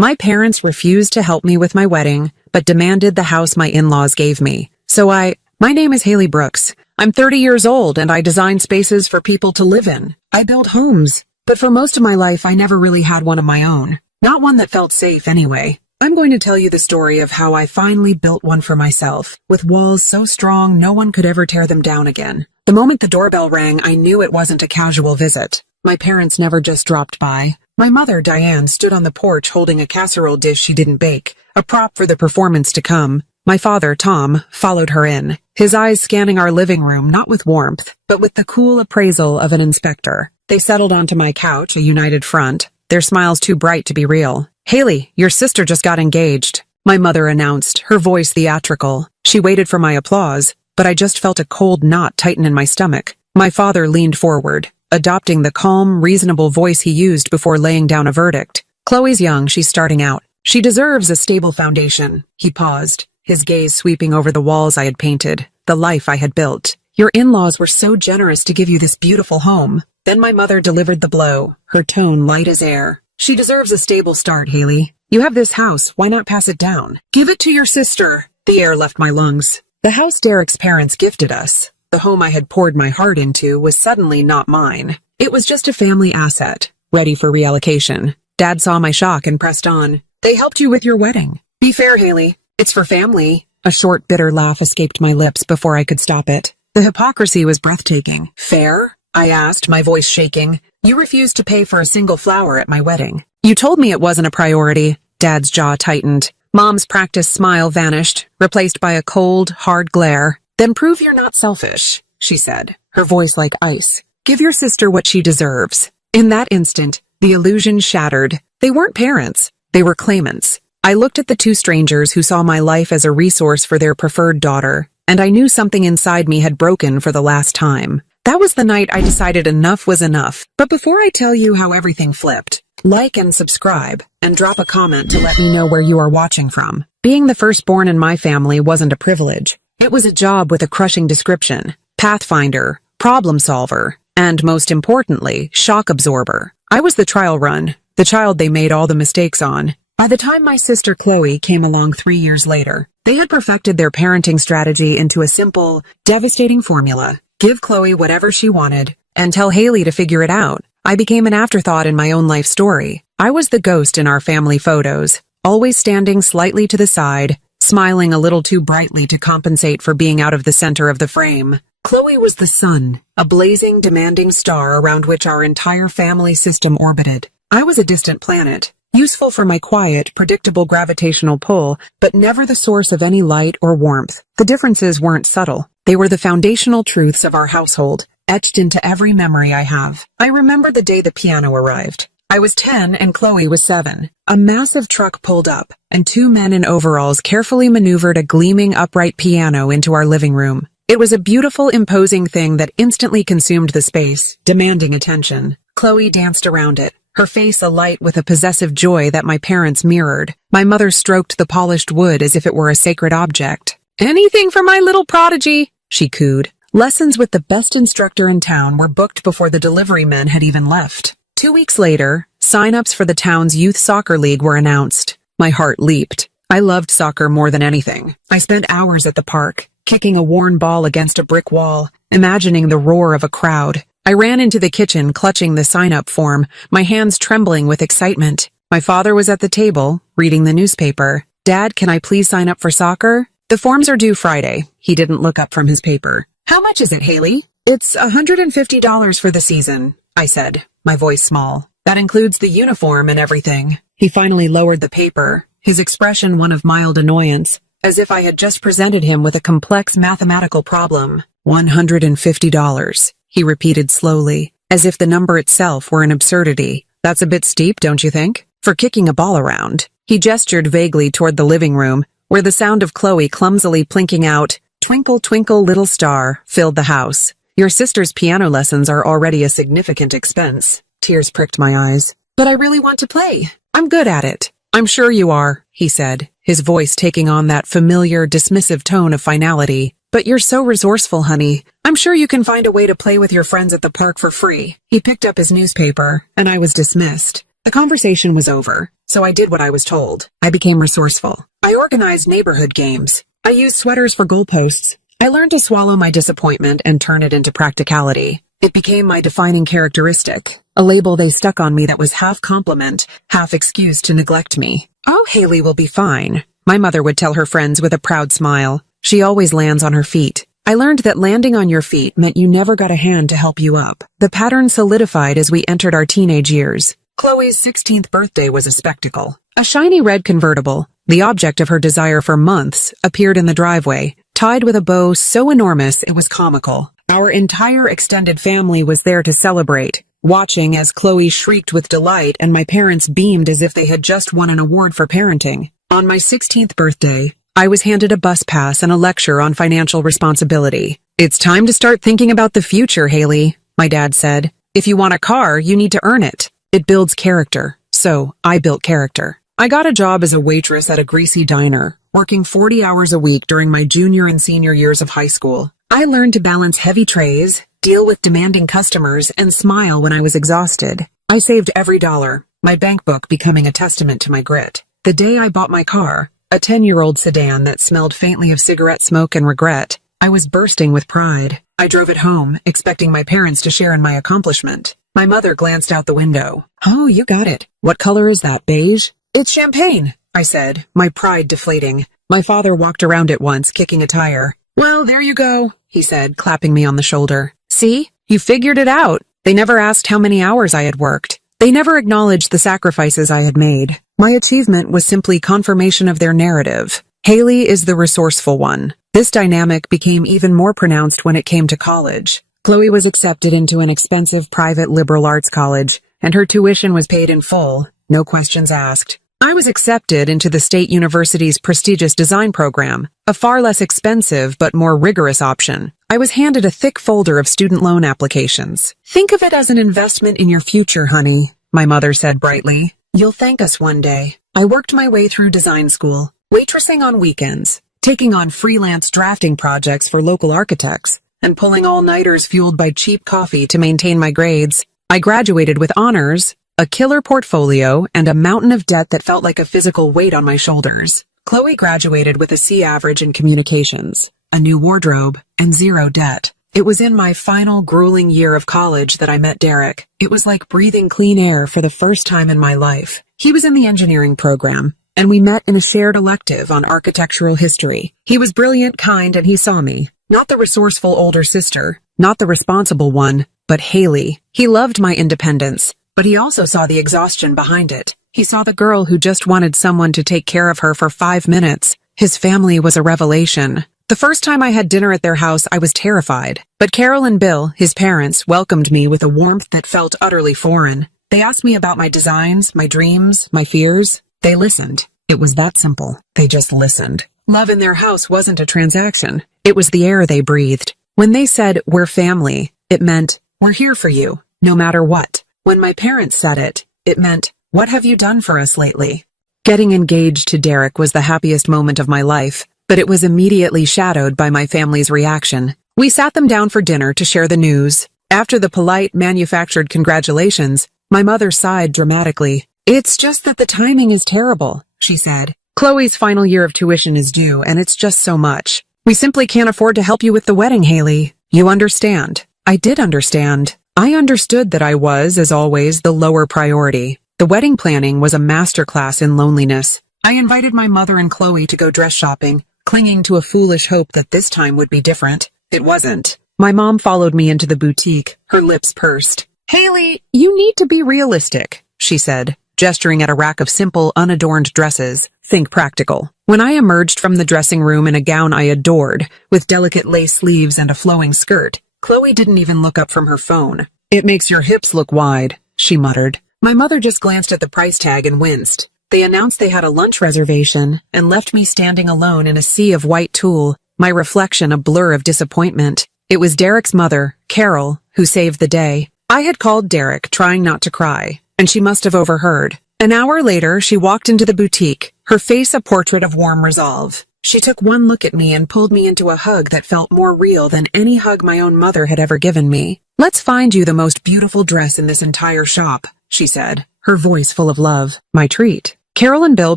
My parents refused to help me with my wedding, but demanded the house my in-laws gave me. My name is Haley Brooks. I'm 30 years old and I design spaces for people to live in. I build homes, but for most of my life I never really had one of my own. Not one that felt safe anyway. I'm going to tell you the story of how I finally built one for myself, with walls so strong no one could ever tear them down again. The moment the doorbell rang, I knew it wasn't a casual visit. My parents never just dropped by. My mother, Diane, stood on the porch holding a casserole dish she didn't bake, a prop for the performance to come. My father, Tom, followed her in, his eyes scanning our living room not with warmth, but with the cool appraisal of an inspector. They settled onto my couch, a united front, their smiles too bright to be real. "Haley, your sister just got engaged," my mother announced, her voice theatrical. She waited for my applause, but I just felt a cold knot tighten in my stomach. My father leaned forward, adopting the calm, reasonable voice he used before laying down a verdict. "Chloe's young, she's starting out. She deserves a stable foundation." He paused, his gaze sweeping over the walls I had painted, the life I had built. "Your in-laws were so generous to give you this beautiful home." Then my mother delivered the blow, her tone light as air. "She deserves a stable start, Haley. You have this house, why not pass it down? Give it to your sister." The air left my lungs. The house Derek's parents gifted us, the home I had poured my heart into, was suddenly not mine. It was just a family asset, ready for reallocation. Dad saw my shock and pressed on. "They helped you with your wedding. Be fair, Haley. It's for family." A short, bitter laugh escaped my lips before I could stop it. The hypocrisy was breathtaking. "Fair?" I asked, my voice shaking. "You refused to pay for a single flower at my wedding. You told me it wasn't a priority." Dad's jaw tightened. Mom's practiced smile vanished, replaced by a cold, hard glare. "Then prove you're not selfish," she said, her voice like ice. "Give your sister what she deserves." In that instant, the illusion shattered. They weren't parents. They were claimants. I looked at the two strangers who saw my life as a resource for their preferred daughter, and I knew something inside me had broken for the last time. That was the night I decided enough was enough. But before I tell you how everything flipped, like and subscribe, and drop a comment to let me know where you are watching from. Being the firstborn in my family wasn't a privilege. It was a job with a crushing description: pathfinder, problem solver, and most importantly, shock absorber. I was the trial run, the child they made all the mistakes on. By the time my sister Chloe came along 3 years later, they had perfected their parenting strategy into a simple, devastating formula. Give Chloe whatever she wanted, and tell Haley to figure it out. I became an afterthought in my own life story. I was the ghost in our family photos, always standing slightly to the side, smiling a little too brightly to compensate for being out of the center of the frame. Chloe was the sun, a blazing, demanding star around which our entire family system orbited. I was a distant planet, useful for my quiet, predictable gravitational pull, but never the source of any light or warmth. The differences weren't subtle. They were the foundational truths of our household, etched into every memory I have. I remember the day the piano arrived. I was 10 and Chloe was 7. A massive truck pulled up, and 2 men in overalls carefully maneuvered a gleaming upright piano into our living room. It was a beautiful, imposing thing that instantly consumed the space, demanding attention. Chloe danced around it, her face alight with a possessive joy that my parents mirrored. My mother stroked the polished wood as if it were a sacred object. "Anything for my little prodigy," she cooed. Lessons with the best instructor in town were booked before the delivery men had even left. 2 weeks later, sign-ups for the town's youth soccer league were announced. My heart leaped. I loved soccer more than anything. I spent hours at the park, kicking a worn ball against a brick wall, imagining the roar of a crowd. I ran into the kitchen, clutching the sign-up form, my hands trembling with excitement. My father was at the table, reading the newspaper. "Dad, can I please sign up for soccer?" "The forms are due Friday." He didn't look up from his paper. "How much is it, Haley?" "It's $150 for the season," I said, my voice small. "That includes the uniform and everything." He finally lowered the paper, his expression one of mild annoyance, as if I had just presented him with a complex mathematical problem. $150, he repeated slowly, as if the number itself were an absurdity. "That's a bit steep, don't you think? For kicking a ball around." He gestured vaguely toward the living room, where the sound of Chloe clumsily plinking out, "Twinkle, twinkle, little star," filled the house. "Your sister's piano lessons are already a significant expense." Tears pricked my eyes. "But I really want to play. I'm good at it." "I'm sure you are," he said, his voice taking on that familiar, dismissive tone of finality. "But you're so resourceful, honey. I'm sure you can find a way to play with your friends at the park for free." He picked up his newspaper, and I was dismissed. The conversation was over. so I did what I was told. I became resourceful. I organized neighborhood games. I used sweaters for goalposts. I learned to swallow my disappointment and turn it into practicality. It became my defining characteristic, a label they stuck on me that was half compliment, half excuse to neglect me. "Oh, Haley will be fine," my mother would tell her friends with a proud smile. "She always lands on her feet." I learned that landing on your feet meant you never got a hand to help you up. The pattern solidified as we entered our teenage years. Chloe's 16th birthday was a spectacle. A shiny red convertible, the object of her desire for months, appeared in the driveway, tied with a bow so enormous it was comical. Our entire extended family was there to celebrate, watching as Chloe shrieked with delight and my parents beamed as if they had just won an award for parenting. On my 16th birthday, I was handed a bus pass and a lecture on financial responsibility. "It's time to start thinking about the future, Haley," my dad said. "If you want a car, you need to earn it. It builds character." So, I built character. I got a job as a waitress at a greasy diner, working 40 hours a week during my junior and senior years of high school. I learned to balance heavy trays, deal with demanding customers, and smile when I was exhausted. I saved every dollar, my bank book becoming a testament to my grit. The day I bought my car, a 10-year-old sedan that smelled faintly of cigarette smoke and regret, I was bursting with pride. I drove it home, expecting my parents to share in my accomplishment. My mother glanced out the window. "Oh, you got it. What color is that, beige?" "It's champagne," I said, my pride deflating. My father walked around it once, kicking a tire. "Well, there you go," he said, clapping me on the shoulder. "See? You figured it out." They never asked how many hours I had worked. They never acknowledged the sacrifices I had made. My achievement was simply confirmation of their narrative. Haley is the resourceful one. This dynamic became even more pronounced when it came to college. Chloe was accepted into an expensive private liberal arts college, and her tuition was paid in full, no questions asked. I was accepted into the State University's prestigious design program, a far less expensive but more rigorous option. I was handed a thick folder of student loan applications. "Think of it as an investment in your future, honey," my mother said brightly. "You'll thank us one day." I worked my way through design school, waitressing on weekends, taking on freelance drafting projects for local architects, and pulling all-nighters fueled by cheap coffee to maintain my grades. I graduated with honors, a killer portfolio, and a mountain of debt that felt like a physical weight on my shoulders. Chloe graduated with a C average in communications, a new wardrobe, and zero debt. It was in my final grueling year of college that I met Derek. It was like breathing clean air for the first time in my life. He was in the engineering program, and we met in a shared elective on architectural history. He was brilliant, kind, and he saw me. Not the resourceful older sister, not the responsible one, but Haley. He loved my independence, but he also saw the exhaustion behind it. He saw the girl who just wanted someone to take care of her for 5 minutes. His family was a revelation. The first time I had dinner at their house, I was terrified. But Carol and Bill, his parents, welcomed me with a warmth that felt utterly foreign. They asked me about my designs, my dreams, my fears. They listened. It was that simple. They just listened. Love in their house wasn't a transaction. It was the air they breathed. When they said, "We're family," it meant, "We're here for you, no matter what." When my parents said it, it meant, "What have you done for us lately?" Getting engaged to Derek was the happiest moment of my life, but it was immediately shadowed by my family's reaction. We sat them down for dinner to share the news. After the polite, manufactured congratulations, my mother sighed dramatically. "It's just that the timing is terrible," she said. "Chloe's final year of tuition is due, and it's just so much. We simply can't afford to help you with the wedding, Haley. You understand." I did understand. I understood that I was, as always, the lower priority. The wedding planning was a masterclass in loneliness. I invited my mother and Chloe to go dress shopping, clinging to a foolish hope that this time would be different. It wasn't. My mom followed me into the boutique, her lips pursed. "Haley, you need to be realistic," she said, gesturing at a rack of simple, unadorned dresses. "Think practical." When I emerged from the dressing room in a gown I adored, with delicate lace sleeves and a flowing skirt, Chloe didn't even look up from her phone. "It makes your hips look wide," she muttered. My mother just glanced at the price tag and winced. They announced they had a lunch reservation and left me standing alone in a sea of white tulle, my reflection a blur of disappointment. It was Derek's mother, Carol, who saved the day. I had called Derek, trying not to cry, and she must have overheard. An hour later, she walked into the boutique, her face a portrait of warm resolve. She took one look at me and pulled me into a hug that felt more real than any hug my own mother had ever given me. "Let's find you the most beautiful dress in this entire shop," she said, her voice full of love. My treat. Carol and Bill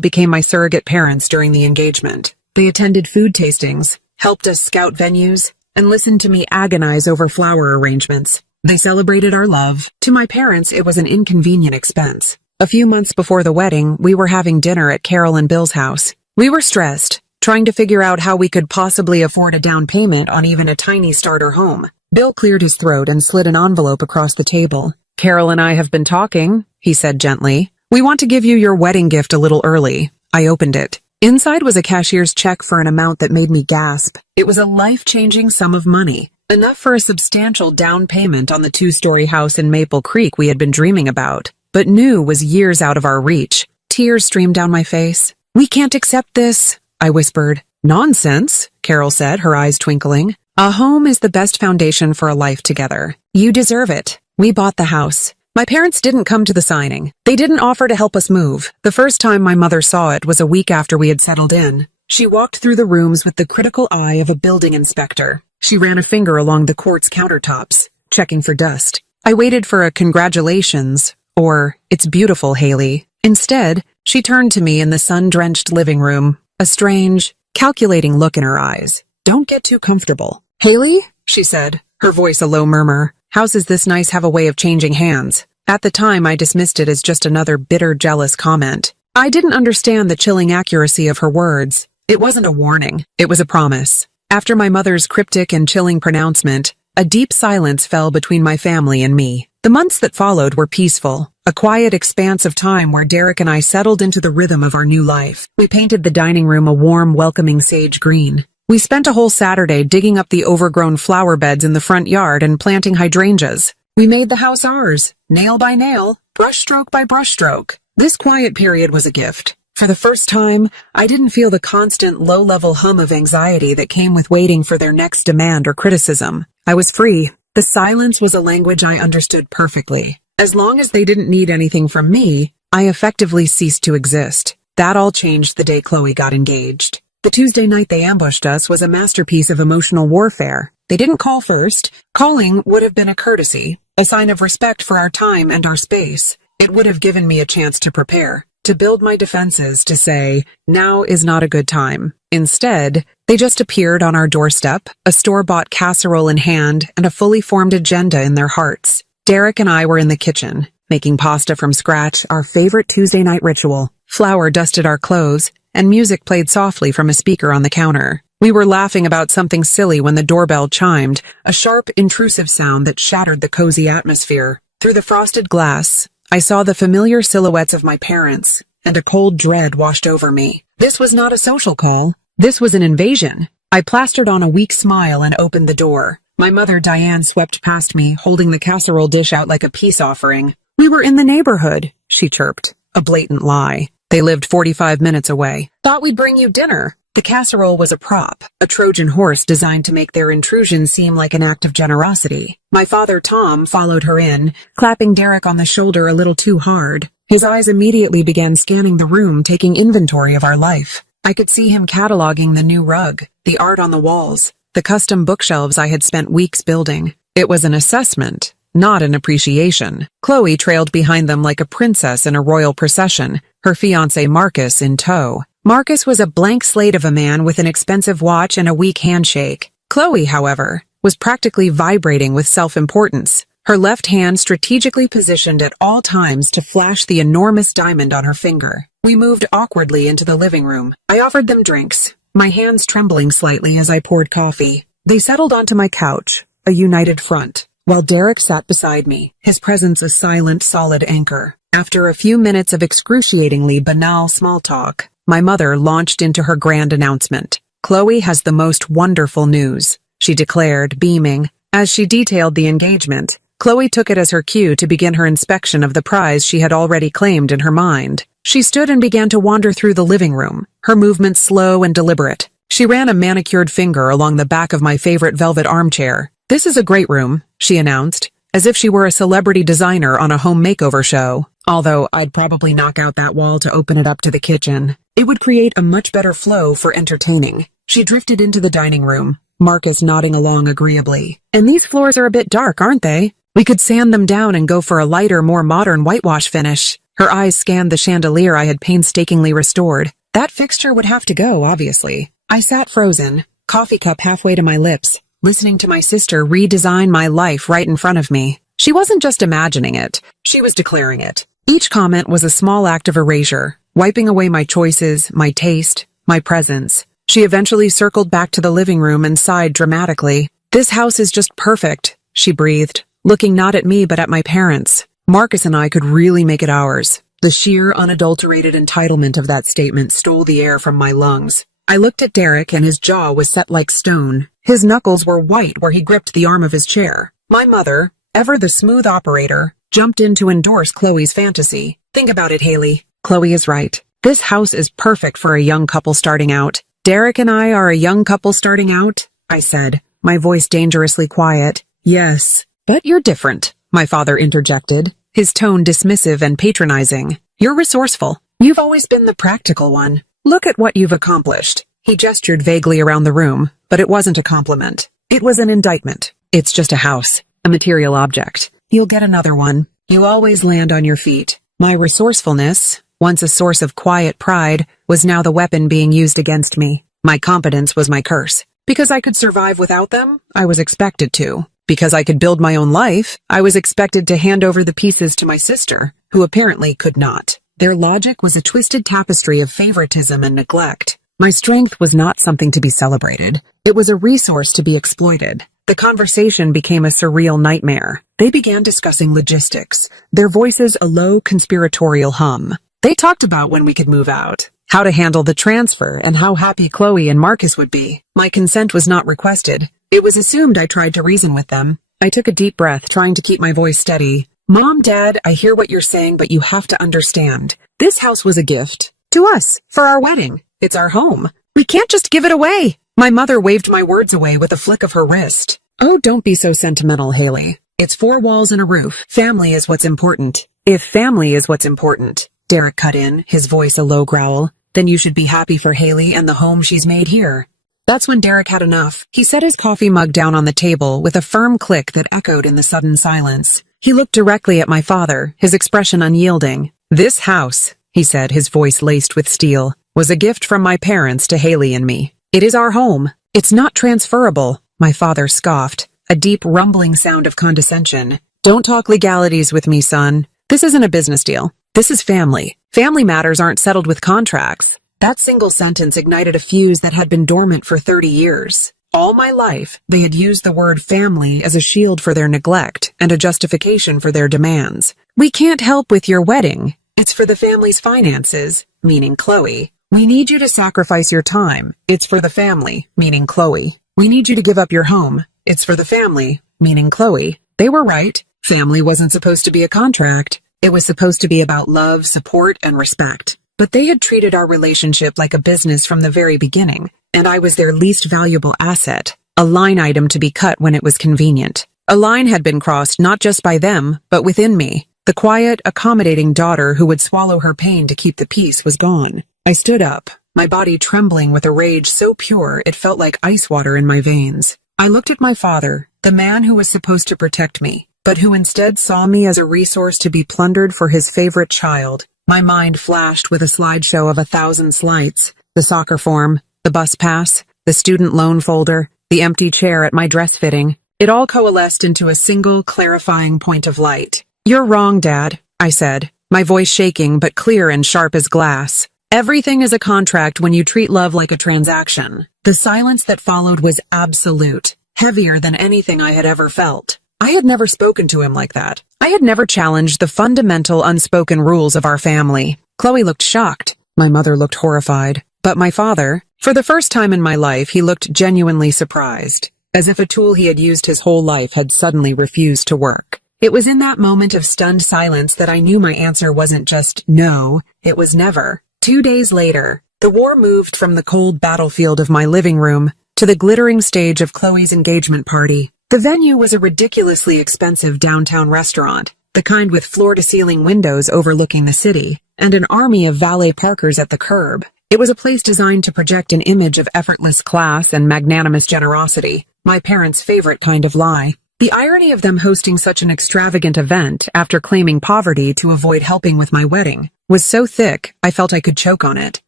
became my surrogate parents during the engagement. They attended food tastings, helped us scout venues, and listened to me agonize over flower arrangements. They celebrated our love. To my parents, it was an inconvenient expense. A few months before the wedding, we were having dinner at Carol and Bill's house. We were stressed, trying to figure out how we could possibly afford a down payment on even a tiny starter home. Bill cleared his throat and slid an envelope across the table. "Carol and I have been talking," he said gently. "We want to give you your wedding gift a little early." I opened it. Inside was a cashier's check for an amount that made me gasp. It was a life-changing sum of money, enough for a substantial down payment on the 2-story house in Maple Creek we had been dreaming about, but knew was years out of our reach. Tears streamed down my face. "We can't accept this," I whispered. "Nonsense," Carol said, her eyes twinkling. "A home is the best foundation for a life together. You deserve it." We bought the house. My parents didn't come to the signing. They didn't offer to help us move. The first time my mother saw it was a week after we had settled in. She walked through the rooms with the critical eye of a building inspector. She ran a finger along the quartz countertops, checking for dust. I waited for a congratulations, or "It's beautiful, Haley." Instead, she turned to me in the sun-drenched living room, a strange, calculating look in her eyes. "Don't get too comfortable." "Haley?" she said, her voice a low murmur. "Houses this nice have a way of changing hands." At the time, I dismissed it as just another bitter, jealous comment. I didn't understand the chilling accuracy of her words. It wasn't a warning. It was a promise. After my mother's cryptic and chilling pronouncement, a deep silence fell between my family and me. The months that followed were peaceful, a quiet expanse of time where Derek and I settled into the rhythm of our new life. We painted the dining room a warm, welcoming sage green. We spent a whole Saturday digging up the overgrown flower beds in the front yard and planting hydrangeas. We made the house ours, nail by nail, brushstroke by brushstroke. This quiet period was a gift. For the first time, I didn't feel the constant low-level hum of anxiety that came with waiting for their next demand or criticism. I was free. The silence was a language I understood perfectly. As long as they didn't need anything from me, I effectively ceased to exist. That all changed the day Chloe got engaged. The Tuesday night they ambushed us was a masterpiece of emotional warfare. They didn't call first. Calling would have been a courtesy, a sign of respect for our time and our space. It would have given me a chance to prepare, to build my defenses, to say, now is not a good time. Instead, they just appeared on our doorstep, a store-bought casserole in hand and a fully formed agenda in their hearts. Derek and I were in the kitchen, making pasta from scratch, our favorite Tuesday night ritual. Flour dusted our clothes, and music played softly from a speaker on the counter. We were laughing about something silly when the doorbell chimed, a sharp, intrusive sound that shattered the cozy atmosphere. Through the frosted glass, I saw the familiar silhouettes of my parents, and a cold dread washed over me. This was not a social call. This was an invasion. I plastered on a weak smile and opened the door. My mother, Diane, swept past me, holding the casserole dish out like a peace offering. "We were in the neighborhood," she chirped. A blatant lie. They lived 45 minutes away. "Thought we'd bring you dinner." The casserole was a prop, a Trojan horse designed to make their intrusion seem like an act of generosity. My father, Tom, followed her in, clapping Derek on the shoulder a little too hard. His eyes immediately began scanning the room, taking inventory of our life. I could see him cataloging the new rug, the art on the walls, the custom bookshelves I had spent weeks building. It was an assessment, not an appreciation. Chloe trailed behind them like a princess in a royal procession, her fiancé Marcus in tow. Marcus was a blank slate of a man with an expensive watch and a weak handshake. Chloe, however, was practically vibrating with self-importance, her left hand strategically positioned at all times to flash the enormous diamond on her finger. We moved awkwardly into the living room. I offered them drinks, my hands trembling slightly as I poured coffee. They settled onto my couch, a united front, while Derek sat beside me, his presence a silent, solid anchor. After a few minutes of excruciatingly banal small talk, my mother launched into her grand announcement. "Chloe has the most wonderful news," she declared, beaming. As she detailed the engagement, Chloe took it as her cue to begin her inspection of the prize she had already claimed in her mind. She stood and began to wander through the living room, her movements slow and deliberate. She ran a manicured finger along the back of my favorite velvet armchair. "This is a great room," she announced, as if she were a celebrity designer on a home makeover show. Although I'd probably knock out that wall to open it up to the kitchen. It would create a much better flow for entertaining. She drifted into the dining room, Marcus nodding along agreeably. "And these floors are a bit dark, aren't they? We could sand them down and go for a lighter, more modern whitewash finish." Her eyes scanned the chandelier I had painstakingly restored. That fixture would have to go, obviously. I sat frozen, coffee cup halfway to my lips, listening to my sister redesign my life right in front of me. She wasn't just imagining it, she was declaring it. Each comment was a small act of erasure, wiping away my choices, my taste, my presence. She eventually circled back to the living room and sighed dramatically. "This house is just perfect," she breathed, looking not at me but at my parents. Marcus and I could really make it ours. The sheer, unadulterated entitlement of that statement stole the air from my lungs. I looked at Derek and his jaw was set like stone. His knuckles were white where he gripped the arm of his chair. My mother, ever the smooth operator, jumped in to endorse Chloe's fantasy. "Think about it, Haley. Chloe is right. This house is perfect for a young couple starting out." "Derek and I are a young couple starting out," I said, my voice dangerously quiet. "Yes, but you're different," my father interjected, his tone dismissive and patronizing. "You're resourceful. You've always been the practical one. Look at what you've accomplished." He gestured vaguely around the room, but it wasn't a compliment. It was an indictment. "It's just a house, a material object. You'll get another one. You always land on your feet." My resourcefulness, once a source of quiet pride, was now the weapon being used against me. My competence was my curse. Because I could survive without them, I was expected to. Because I could build my own life, I was expected to hand over the pieces to my sister, who apparently could not. Their logic was a twisted tapestry of favoritism and neglect. My strength was not something to be celebrated. It was a resource to be exploited. The conversation became a surreal nightmare. They began discussing logistics, their voices a low conspiratorial hum. They talked about when we could move out, how to handle the transfer, and how happy Chloe and Marcus would be. My consent was not requested. It was assumed I tried to reason with them. I took a deep breath, trying to keep my voice steady. "Mom, Dad, I hear what you're saying, but you have to understand. This house was a gift. To us, for our wedding. It's our home. We can't just give it away." My mother waved my words away with a flick of her wrist. "Oh, don't be so sentimental, Haley. It's 4 walls and a roof. Family is what's important." "If family is what's important," Derek cut in, his voice a low growl, "then you should be happy for Haley and the home she's made here." That's when Derek had enough. He set his coffee mug down on the table with a firm click that echoed in the sudden silence. He looked directly at my father, his expression unyielding. "This house," he said, his voice laced with steel, "was a gift from my parents to Haley and me. It is our home. It's not transferable." My father scoffed, a deep rumbling sound of condescension. "Don't talk legalities with me, son. This isn't a business deal. This is family. Family matters aren't settled with contracts." That single sentence ignited a fuse that had been dormant for 30 years. All my life, they had used the word family as a shield for their neglect and a justification for their demands. "We can't help with your wedding. It's for the family's finances," meaning Chloe. "We need you to sacrifice your time. It's for the family," meaning Chloe. "We need you to give up your home. It's for the family," meaning Chloe. They were right. Family wasn't supposed to be a contract. It was supposed to be about love, support, and respect. But they had treated our relationship like a business from the very beginning, and I was their least valuable asset, a line item to be cut when it was convenient. A line had been crossed not just by them, but within me. The quiet, accommodating daughter who would swallow her pain to keep the peace was gone. I stood up, my body trembling with a rage so pure it felt like ice water in my veins. I looked at my father, the man who was supposed to protect me, but who instead saw me as a resource to be plundered for his favorite child. My mind flashed with a slideshow of 1,000 slights. The soccer form, the bus pass, the student loan folder, the empty chair at my dress fitting. It all coalesced into a single, clarifying point of light. "You're wrong, Dad," I said, my voice shaking but clear and sharp as glass. "Everything is a contract when you treat love like a transaction." The silence that followed was absolute, heavier than anything I had ever felt. I had never spoken to him like that. I had never challenged the fundamental unspoken rules of our family. Chloe looked shocked. My mother looked horrified. But my father, for the first time in my life, he looked genuinely surprised, as if a tool he had used his whole life had suddenly refused to work. It was in that moment of stunned silence that I knew my answer wasn't just no, it was never. 2 days later, the war moved from the cold battlefield of my living room to the glittering stage of Chloe's engagement party. The venue was a ridiculously expensive downtown restaurant, the kind with floor-to-ceiling windows overlooking the city, and an army of valet parkers at the curb. It was a place designed to project an image of effortless class and magnanimous generosity, my parents' favorite kind of lie. The irony of them hosting such an extravagant event after claiming poverty to avoid helping with my wedding was so thick I felt I could choke on it.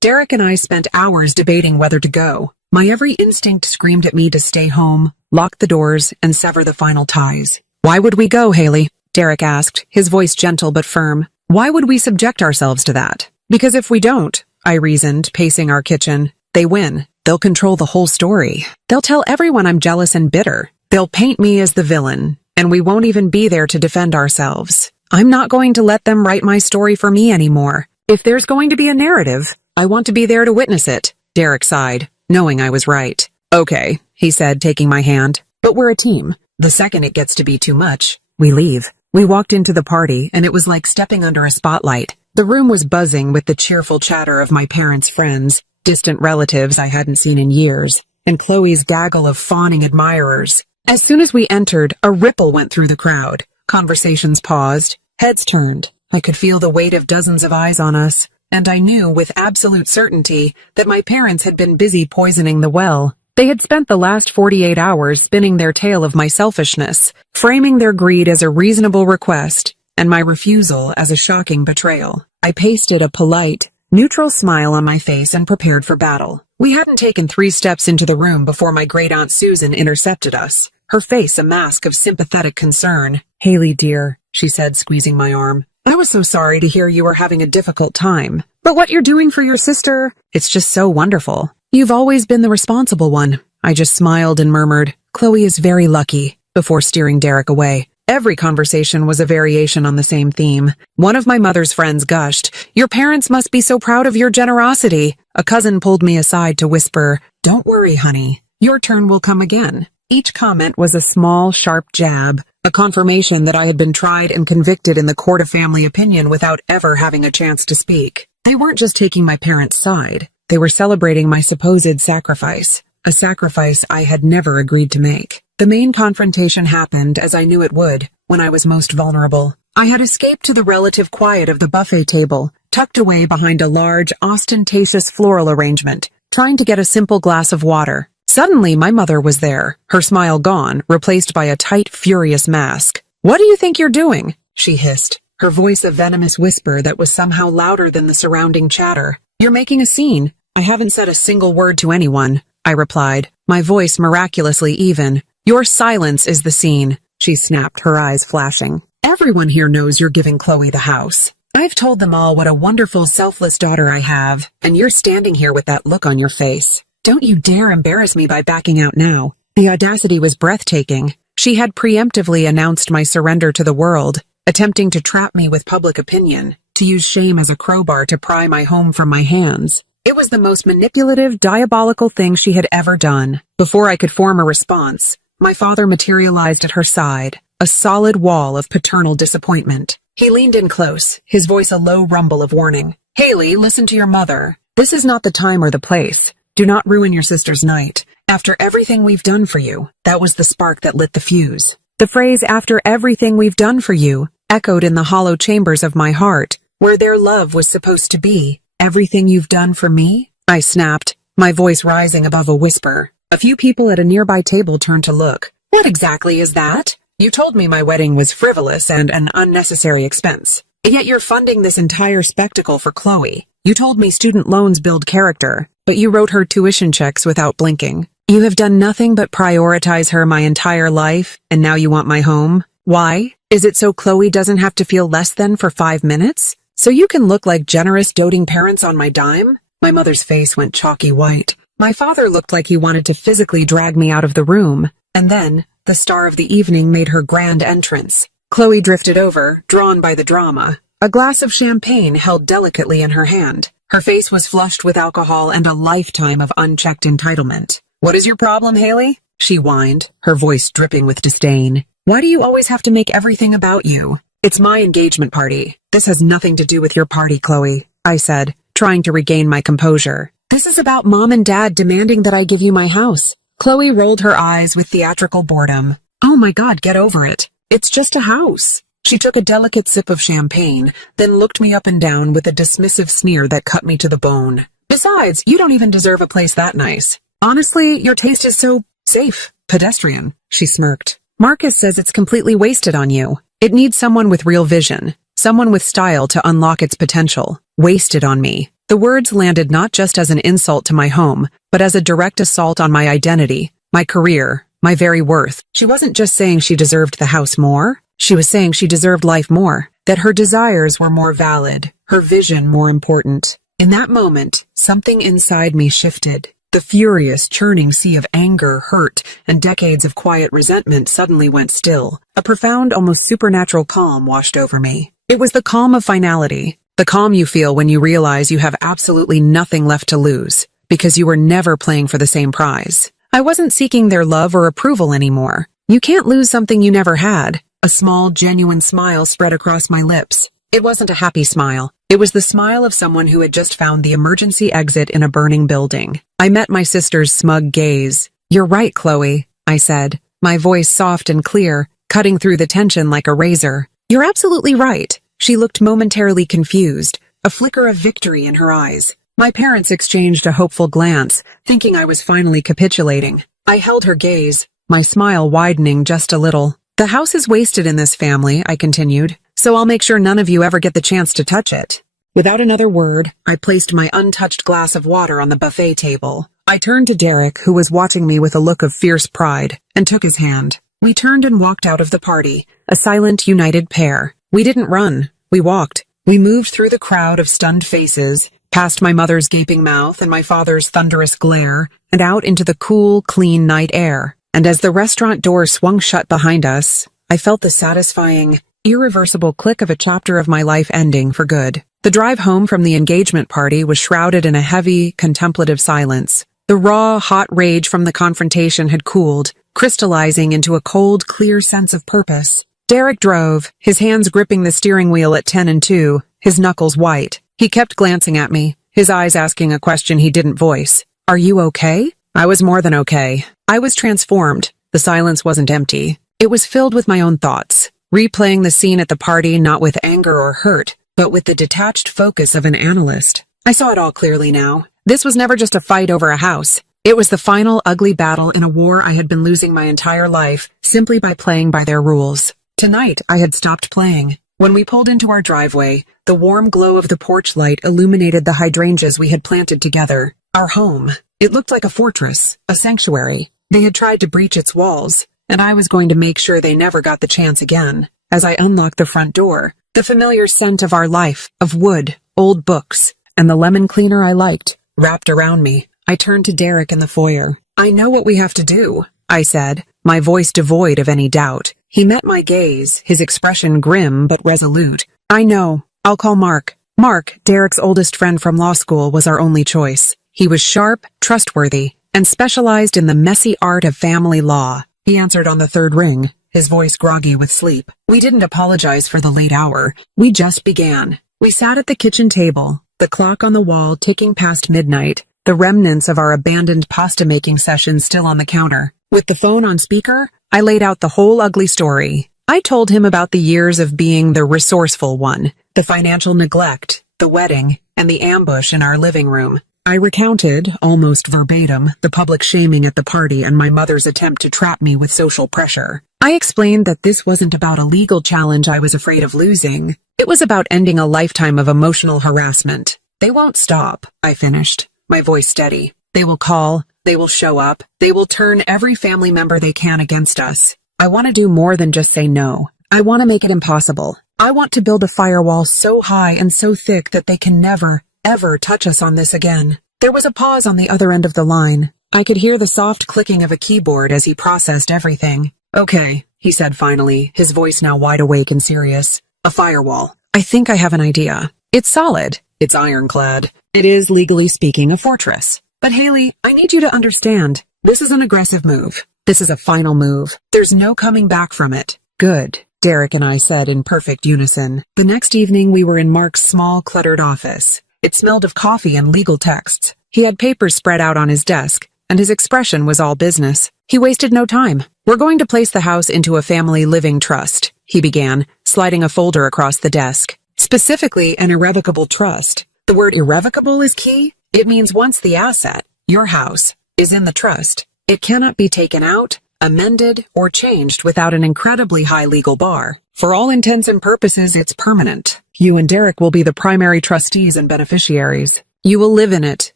Derek and I spent hours debating whether to go. My every instinct screamed at me to stay home, lock the doors, and sever the final ties. "Why would we go, Haley?" Derek asked, his voice gentle but firm. "Why would we subject ourselves to that?" "Because if we don't," I reasoned, pacing our kitchen, "they win. They'll control the whole story. They'll tell everyone I'm jealous and bitter. They'll paint me as the villain, and we won't even be there to defend ourselves. I'm not going to let them write my story for me anymore. If there's going to be a narrative, I want to be there to witness it." Derek sighed, knowing I was right. "Okay," he said, taking my hand. "But we're a team. The second it gets to be too much, we leave." We walked into the party, and it was like stepping under a spotlight. The room was buzzing with the cheerful chatter of my parents' friends, distant relatives I hadn't seen in years, and Chloe's gaggle of fawning admirers. As soon as we entered, a ripple went through the crowd. Conversations paused, heads turned. I could feel the weight of dozens of eyes on us, and I knew with absolute certainty that my parents had been busy poisoning the well. They had spent the last 48 hours spinning their tale of my selfishness, framing their greed as a reasonable request, and my refusal as a shocking betrayal. I pasted a polite, neutral smile on my face and prepared for battle. We hadn't taken 3 steps into the room before my great-aunt Susan intercepted us, her face a mask of sympathetic concern. "Haley, dear," she said, squeezing my arm. "I was so sorry to hear you were having a difficult time. But what you're doing for your sister, it's just so wonderful. You've always been the responsible one." I just smiled and murmured, "Chloe is very lucky," before steering Derek away. Every conversation was a variation on the same theme. One of my mother's friends gushed, "Your parents must be so proud of your generosity." A cousin pulled me aside to whisper, "Don't worry, honey. Your turn will come again." Each comment was a small, sharp jab, a confirmation that I had been tried and convicted in the court of family opinion without ever having a chance to speak. They weren't just taking my parents' side. They were celebrating my supposed sacrifice, a sacrifice I had never agreed to make. The main confrontation happened, as I knew it would, when I was most vulnerable. I had escaped to the relative quiet of the buffet table, tucked away behind a large, ostentatious floral arrangement, trying to get a simple glass of water. Suddenly, my mother was there, her smile gone, replaced by a tight, furious mask. "What do you think you're doing?" she hissed, her voice a venomous whisper that was somehow louder than the surrounding chatter. "You're making a scene." "I haven't said a single word to anyone," I replied, my voice miraculously even. "Your silence is the scene," she snapped, her eyes flashing. "Everyone here knows you're giving Chloe the house. I've told them all what a wonderful, selfless daughter I have, and you're standing here with that look on your face. Don't you dare embarrass me by backing out now." The audacity was breathtaking. She had preemptively announced my surrender to the world, attempting to trap me with public opinion, to use shame as a crowbar to pry my home from my hands. It was the most manipulative, diabolical thing she had ever done. Before I could form a response, my father materialized at her side, a solid wall of paternal disappointment. He leaned in close, his voice a low rumble of warning. "Haley, listen to your mother. This is not the time or the place. Do not ruin your sister's night. After everything we've done for you." That was the spark that lit the fuse. The phrase, "after everything we've done for you," echoed in the hollow chambers of my heart, where their love was supposed to be. "Everything you've done for me?" I snapped, my voice rising above a whisper. A few people at a nearby table turned to look. "What exactly is that? You told me my wedding was frivolous and an unnecessary expense. Yet you're funding this entire spectacle for Chloe. You told me student loans build character, but you wrote her tuition checks without blinking. You have done nothing but prioritize her my entire life, and now you want my home? Why? Is it so Chloe doesn't have to feel less than for 5 minutes? So you can look like generous, doting parents on my dime?" My mother's face went chalky white. My father looked like he wanted to physically drag me out of the room. And then, the star of the evening made her grand entrance. Chloe drifted over, drawn by the drama, a glass of champagne held delicately in her hand. Her face was flushed with alcohol and a lifetime of unchecked entitlement. "What is your problem, Haley?" she whined, her voice dripping with disdain. "Why do you always have to make everything about you? It's my engagement party. This has nothing to do with your party, Chloe," I said, trying to regain my composure. "This is about Mom and Dad demanding that I give you my house." Chloe rolled her eyes with theatrical boredom. "Oh my God, get over it. It's just a house." She took a delicate sip of champagne, then looked me up and down with a dismissive sneer that cut me to the bone. "Besides, you don't even deserve a place that nice. Honestly, your taste is so safe, pedestrian," she smirked. Marcus says it's completely wasted on you. It needs someone with real vision, someone with style to unlock its potential. Wasted on me. The words landed not just as an insult to my home, but as a direct assault on my identity, my career, my very worth. She wasn't just saying she deserved the house more. She was saying she deserved life more, that her desires were more valid, her vision more important. In that moment, something inside me shifted. The furious, churning sea of anger, hurt, and decades of quiet resentment suddenly went still. A profound, almost supernatural calm washed over me. It was the calm of finality, the calm you feel when you realize you have absolutely nothing left to lose, because you were never playing for the same prize. I wasn't seeking their love or approval anymore. You can't lose something you never had. A small, genuine smile spread across my lips. It wasn't a happy smile. It was the smile of someone who had just found the emergency exit in a burning building. I met my sister's smug gaze. "You're right, Chloe," I said, my voice soft and clear, cutting through the tension like a razor. "You're absolutely right." She looked momentarily confused, a flicker of victory in her eyes. My parents exchanged a hopeful glance, thinking I was finally capitulating. I held her gaze, my smile widening just a little. "The house is wasted in this family," I continued, "so I'll make sure none of you ever get the chance to touch it." Without another word, I placed my untouched glass of water on the buffet table. I turned to Derek, who was watching me with a look of fierce pride, and took his hand. We turned and walked out of the party, a silent, united pair. We didn't run. We walked. We moved through the crowd of stunned faces, past my mother's gaping mouth and my father's thunderous glare, and out into the cool, clean night air. And as the restaurant door swung shut behind us, I felt the satisfying, irreversible click of a chapter of my life ending for good. The drive home from the engagement party was shrouded in a heavy, contemplative silence. The raw, hot rage from the confrontation had cooled, crystallizing into a cold, clear sense of purpose. Derek drove, his hands gripping the steering wheel at 10 and 2, his knuckles white. He kept glancing at me, his eyes asking a question he didn't voice. "Are you okay?" I was more than okay. I was transformed. The silence wasn't empty. It was filled with my own thoughts, replaying the scene at the party not with anger or hurt, but with the detached focus of an analyst. I saw it all clearly now. This was never just a fight over a house. It was the final ugly battle in a war I had been losing my entire life, simply by playing by their rules. Tonight, I had stopped playing. When we pulled into our driveway, the warm glow of the porch light illuminated the hydrangeas we had planted together. Our home. It looked like a fortress, a sanctuary. They had tried to breach its walls, and I was going to make sure they never got the chance again. As I unlocked the front door, the familiar scent of our life, of wood, old books, and the lemon cleaner I liked, wrapped around me. I turned to Derek in the foyer. "I know what we have to do," I said, my voice devoid of any doubt. He met my gaze, his expression grim but resolute. "I know. I'll call Mark." Mark, Derek's oldest friend from law school, was our only choice. He was sharp, trustworthy, and specialized in the messy art of family law. He answered on the third ring, his voice groggy with sleep. We didn't apologize for the late hour. We just began. We sat at the kitchen table, the clock on the wall ticking past midnight, the remnants of our abandoned pasta-making session still on the counter. With the phone on speaker, I laid out the whole ugly story. I told him about the years of being the resourceful one, the financial neglect, the wedding, and the ambush in our living room. I recounted, almost verbatim, the public shaming at the party and my mother's attempt to trap me with social pressure. I explained that this wasn't about a legal challenge I was afraid of losing. It was about ending a lifetime of emotional harassment. "They won't stop," I finished, my voice steady. "They will call, they will show up, they will turn every family member they can against us. I want to do more than just say no. I want to make it impossible. I want to build a firewall so high and so thick that they can never, ever touch us on this again." There was a pause on the other end of the line. I could hear the soft clicking of a keyboard as he processed everything. "Okay," he said finally, his voice now wide awake and serious. "A firewall. I think I have an idea. It's solid. It's ironclad. It is, legally speaking, a fortress. But Haley, I need you to understand. This is an aggressive move. This is a final move. There's no coming back from it." "Good," Derek and I said in perfect unison. The next evening we were in Mark's small, cluttered office. It smelled of coffee and legal texts. He had papers spread out on his desk, and his expression was all business. He wasted no time. "We're going to place the house into a family living trust," he began, sliding a folder across the desk. "Specifically, an irrevocable trust. The word irrevocable is key. It means once the asset, your house, is in the trust, it cannot be taken out, amended, or changed without an incredibly high legal bar. For all intents and purposes, it's permanent. You and Derek will be the primary trustees and beneficiaries. You will live in it,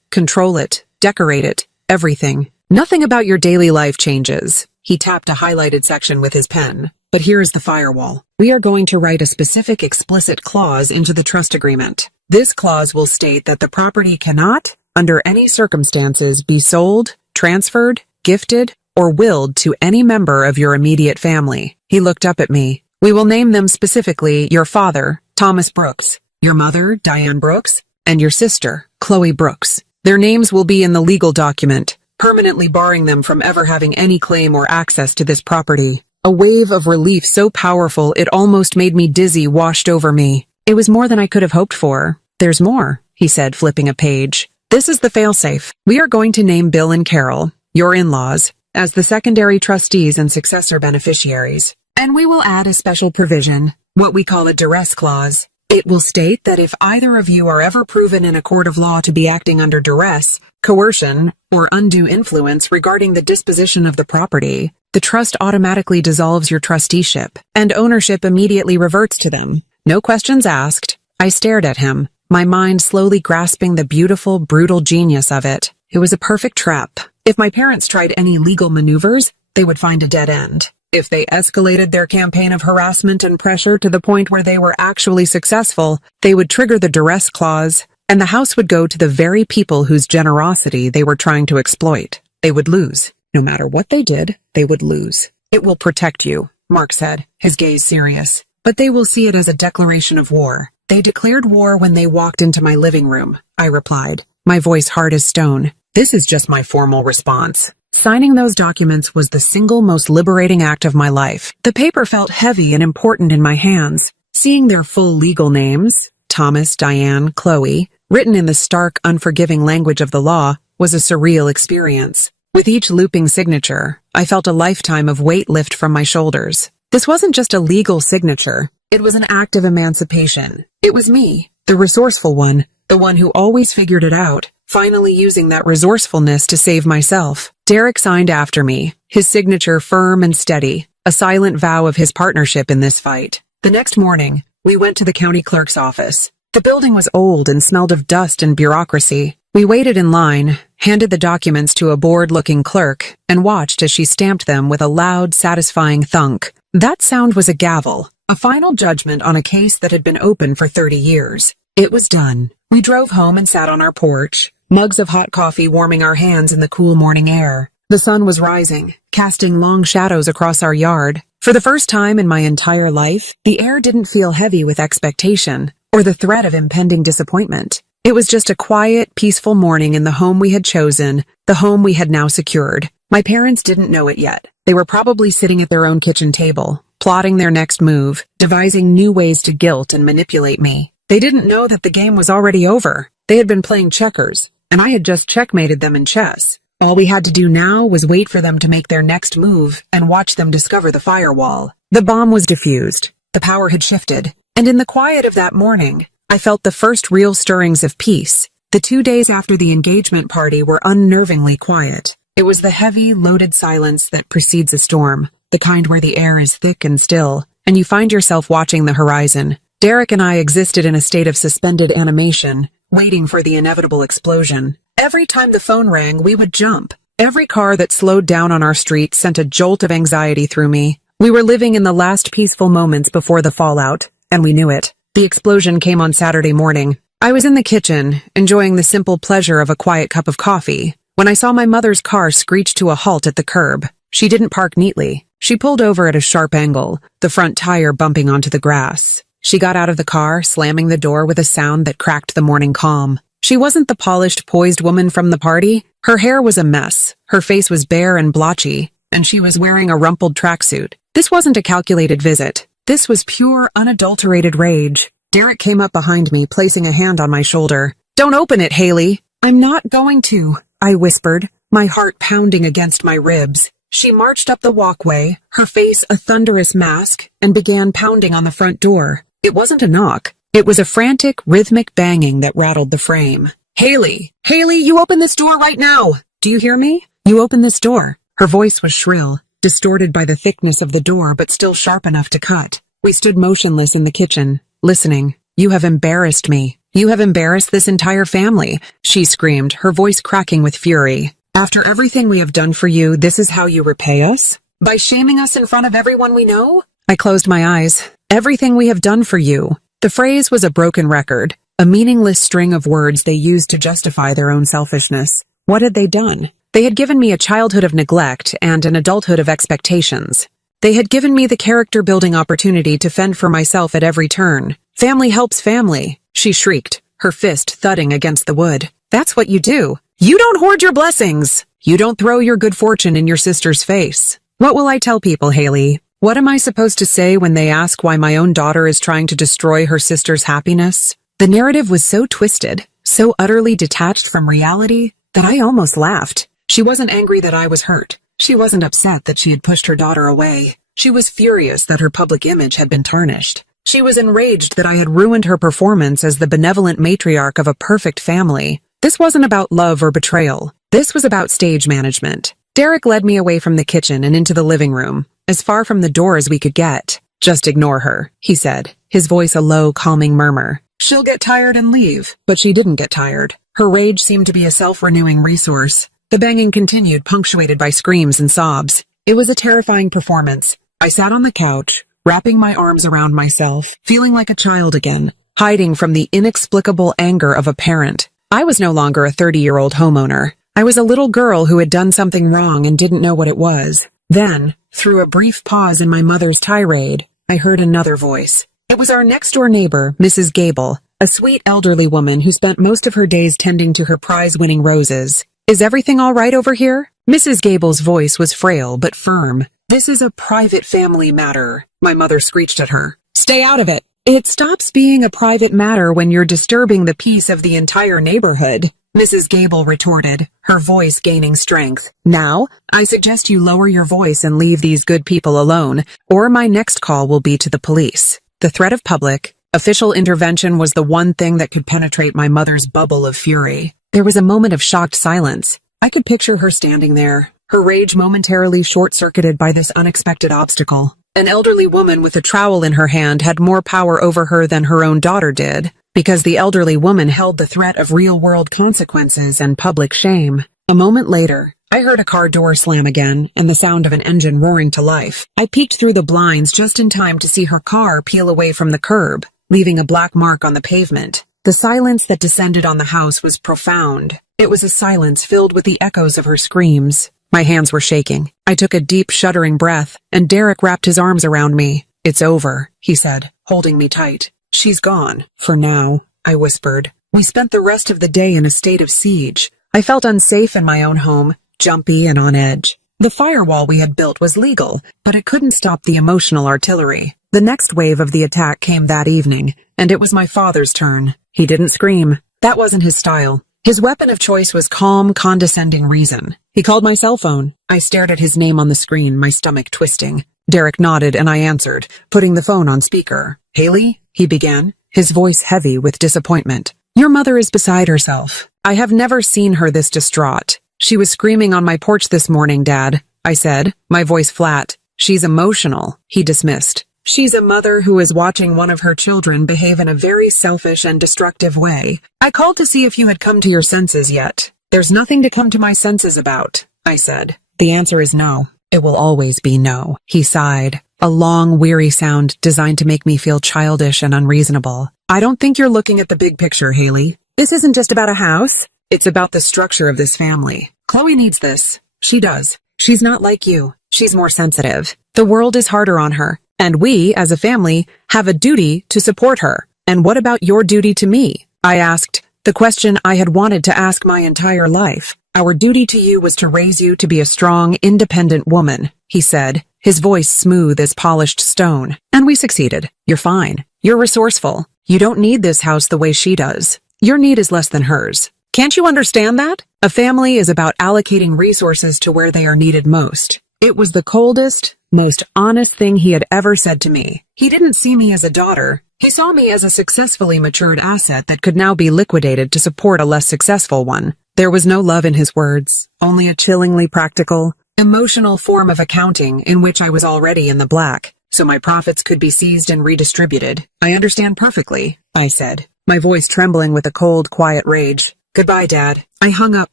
control it, decorate it, everything. Nothing about your daily life changes. He tapped a highlighted section with his pen. But here is the firewall. We are going to write a specific explicit clause into the trust agreement. This clause will state that the property cannot, under any circumstances, be sold, transferred, gifted, or willed to any member of your immediate family. He looked up at me. We will name them specifically your father, Thomas Brooks, your mother, Diane Brooks, and your sister, Chloe Brooks. Their names will be in the legal document, permanently barring them from ever having any claim or access to this property. A wave of relief so powerful it almost made me dizzy washed over me. It was more than I could have hoped for. There's more, he said, flipping a page. This is the failsafe. We are going to name Bill and Carol, your in-laws, as the secondary trustees and successor beneficiaries. And we will add a special provision, what we call a duress clause. It will state that if either of you are ever proven in a court of law to be acting under duress, coercion, or undue influence regarding the disposition of the property, the trust automatically dissolves your trusteeship, and ownership immediately reverts to them. No questions asked. I stared at him, my mind slowly grasping the beautiful, brutal genius of it. It was a perfect trap. If my parents tried any legal maneuvers, they would find a dead end. If they escalated their campaign of harassment and pressure to the point where they were actually successful, they would trigger the duress clause, and the house would go to the very people whose generosity they were trying to exploit. They would lose. No matter what they did, they would lose. It will protect you, Mark said, his gaze serious. But they will see it as a declaration of war. They declared war when they walked into my living room, I replied, my voice hard as stone. This is just my formal response. Signing those documents was the single most liberating act of my life. The paper felt heavy and important in my hands. Seeing their full legal names, Thomas, Diane, Chloe, written in the stark, unforgiving language of the law, was a surreal experience. With each looping signature, I felt a lifetime of weight lift from my shoulders. This wasn't just a legal signature. It was an act of emancipation. It was me, the resourceful one, the one who always figured it out, finally using that resourcefulness to save myself. Derek signed after me, his signature firm and steady, a silent vow of his partnership in this fight. The next morning, we went to the county clerk's office. The building was old and smelled of dust and bureaucracy. We waited in line, handed the documents to a bored-looking clerk, and watched as she stamped them with a loud, satisfying thunk. That sound was a gavel, a final judgment on a case that had been open for 30 years. It was done. We drove home and sat on our porch, mugs of hot coffee warming our hands in the cool morning air. The sun was rising, casting long shadows across our yard. For the first time in my entire life, the air didn't feel heavy with expectation or the threat of impending disappointment. It was just a quiet, peaceful morning in the home we had chosen, the home we had now secured. My parents didn't know it yet. They were probably sitting at their own kitchen table, plotting their next move, devising new ways to guilt and manipulate me. They didn't know that the game was already over. They had been playing checkers, and I had just checkmated them in chess. All we had to do now was wait for them to make their next move and watch them discover the firewall. The bomb was diffused. The power had shifted. And in the quiet of that morning, I felt the first real stirrings of peace. The 2 days after the engagement party were unnervingly quiet. It was the heavy, loaded silence that precedes a storm, the kind where the air is thick and still, and you find yourself watching the horizon. Derek and I existed in a state of suspended animation, waiting for the inevitable explosion. Every time the phone rang, we would jump. Every car that slowed down on our street sent a jolt of anxiety through me. We were living in the last peaceful moments before the fallout, and we knew it. The explosion came on Saturday morning. I was in the kitchen, enjoying the simple pleasure of a quiet cup of coffee, when I saw my mother's car screech to a halt at the curb. She didn't park neatly. She pulled over at a sharp angle, the front tire bumping onto the grass. She got out of the car, slamming the door with a sound that cracked the morning calm. She wasn't the polished, poised woman from the party. Her hair was a mess, her face was bare and blotchy, and she was wearing a rumpled tracksuit. This wasn't a calculated visit. This was pure, unadulterated rage. Derek came up behind me, placing a hand on my shoulder. "Don't open it, Haley." "I'm not going to," I whispered, my heart pounding against my ribs. She marched up the walkway, her face a thunderous mask, and began pounding on the front door. It wasn't a knock. It was a frantic, rhythmic banging that rattled the frame. "Haley! Haley, you open this door right now! Do you hear me? You open this door." Her voice was shrill, distorted by the thickness of the door but still sharp enough to cut. We stood motionless in the kitchen, listening. "You have embarrassed me. You have embarrassed this entire family," she screamed, her voice cracking with fury. "After everything we have done for you, this is how you repay us? By shaming us in front of everyone we know?" I closed my eyes. "Everything we have done for you." The phrase was a broken record, a meaningless string of words they used to justify their own selfishness. What had they done? They had given me a childhood of neglect and an adulthood of expectations. They had given me the character-building opportunity to fend for myself at every turn. "Family helps family," she shrieked, her fist thudding against the wood. "That's what you do. You don't hoard your blessings. You don't throw your good fortune in your sister's face." What will I tell people, Haley? What am I supposed to say when they ask why my own daughter is trying to destroy her sister's happiness? The narrative was so twisted, so utterly detached from reality, that I almost laughed. She wasn't angry that I was hurt. She wasn't upset that she had pushed her daughter away. She was furious that her public image had been tarnished. She was enraged that I had ruined her performance as the benevolent matriarch of a perfect family. This wasn't about love or betrayal. This was about stage management. Derek led me away from the kitchen and into the living room, as far from the door as we could get. "Just ignore her," he said, his voice a low, calming murmur. "She'll get tired and leave." But she didn't get tired. Her rage seemed to be a self-renewing resource. The banging continued, punctuated by screams and sobs. It was a terrifying performance. I sat on the couch, wrapping my arms around myself, feeling like a child again, hiding from the inexplicable anger of a parent. I was no longer a 30-year-old homeowner. I was a little girl who had done something wrong and didn't know what it was. Then, through a brief pause in my mother's tirade, I heard another voice. It was our next-door neighbor, Mrs. Gable, a sweet elderly woman who spent most of her days tending to her prize-winning roses. "Is everything all right over here?" Mrs. Gable's voice was frail but firm. "This is a private family matter," my mother screeched at her. "Stay out of it." "It stops being a private matter when you're disturbing the peace of the entire neighborhood," Mrs. Gable retorted, her voice gaining strength. "Now, I suggest you lower your voice and leave these good people alone, or my next call will be to the police." The threat of public, official intervention was the one thing that could penetrate my mother's bubble of fury. There was a moment of shocked silence. I could picture her standing there, her rage momentarily short-circuited by this unexpected obstacle. An elderly woman with a trowel in her hand had more power over her than her own daughter did, because the elderly woman held the threat of real-world consequences and public shame. A moment later, I heard a car door slam again and the sound of an engine roaring to life. I peeked through the blinds just in time to see her car peel away from the curb, leaving a black mark on the pavement. The silence that descended on the house was profound. It was a silence filled with the echoes of her screams. My hands were shaking. I took a deep, shuddering breath, and Derek wrapped his arms around me. "It's over," he said, holding me tight. "She's gone. For now," I whispered. We spent the rest of the day in a state of siege. I felt unsafe in my own home, jumpy and on edge. The firewall we had built was legal, but it couldn't stop the emotional artillery. The next wave of the attack came that evening, and it was my father's turn. He didn't scream. That wasn't his style. His weapon of choice was calm, condescending reason. He called my cell phone. I stared at his name on the screen, my stomach twisting. Derek nodded and I answered, putting the phone on speaker. "Haley?" he began, his voice heavy with disappointment. "Your mother is beside herself. I have never seen her this distraught. She was screaming on my porch this morning, Dad," I said, my voice flat. "She's emotional," he dismissed. "She's a mother who is watching one of her children behave in a very selfish and destructive way. I called to see if you had come to your senses yet." "There's nothing to come to my senses about," I said. "The answer is no. It will always be no," he sighed, a long, weary sound designed to make me feel childish and unreasonable. "I don't think you're looking at the big picture, Haley. This isn't just about a house. It's about the structure of this family. Chloe needs this. She does. She's not like you. She's more sensitive. The world is harder on her. And we, as a family, have a duty to support her. And what about your duty to me?" I asked, the question I had wanted to ask my entire life. "Our duty to you was to raise you to be a strong, independent woman," he said, his voice smooth as polished stone. "And we succeeded. You're fine. You're resourceful. You don't need this house the way she does. Your need is less than hers. Can't you understand that? A family is about allocating resources to where they are needed most." It was the coldest, most honest thing he had ever said to me. He didn't see me as a daughter. He saw me as a successfully matured asset that could now be liquidated to support a less successful one. There was no love in his words, only a chillingly practical, emotional form of accounting in which I was already in the black, so my profits could be seized and redistributed. I understand perfectly, I said, my voice trembling with a cold, quiet rage. Goodbye, Dad. I hung up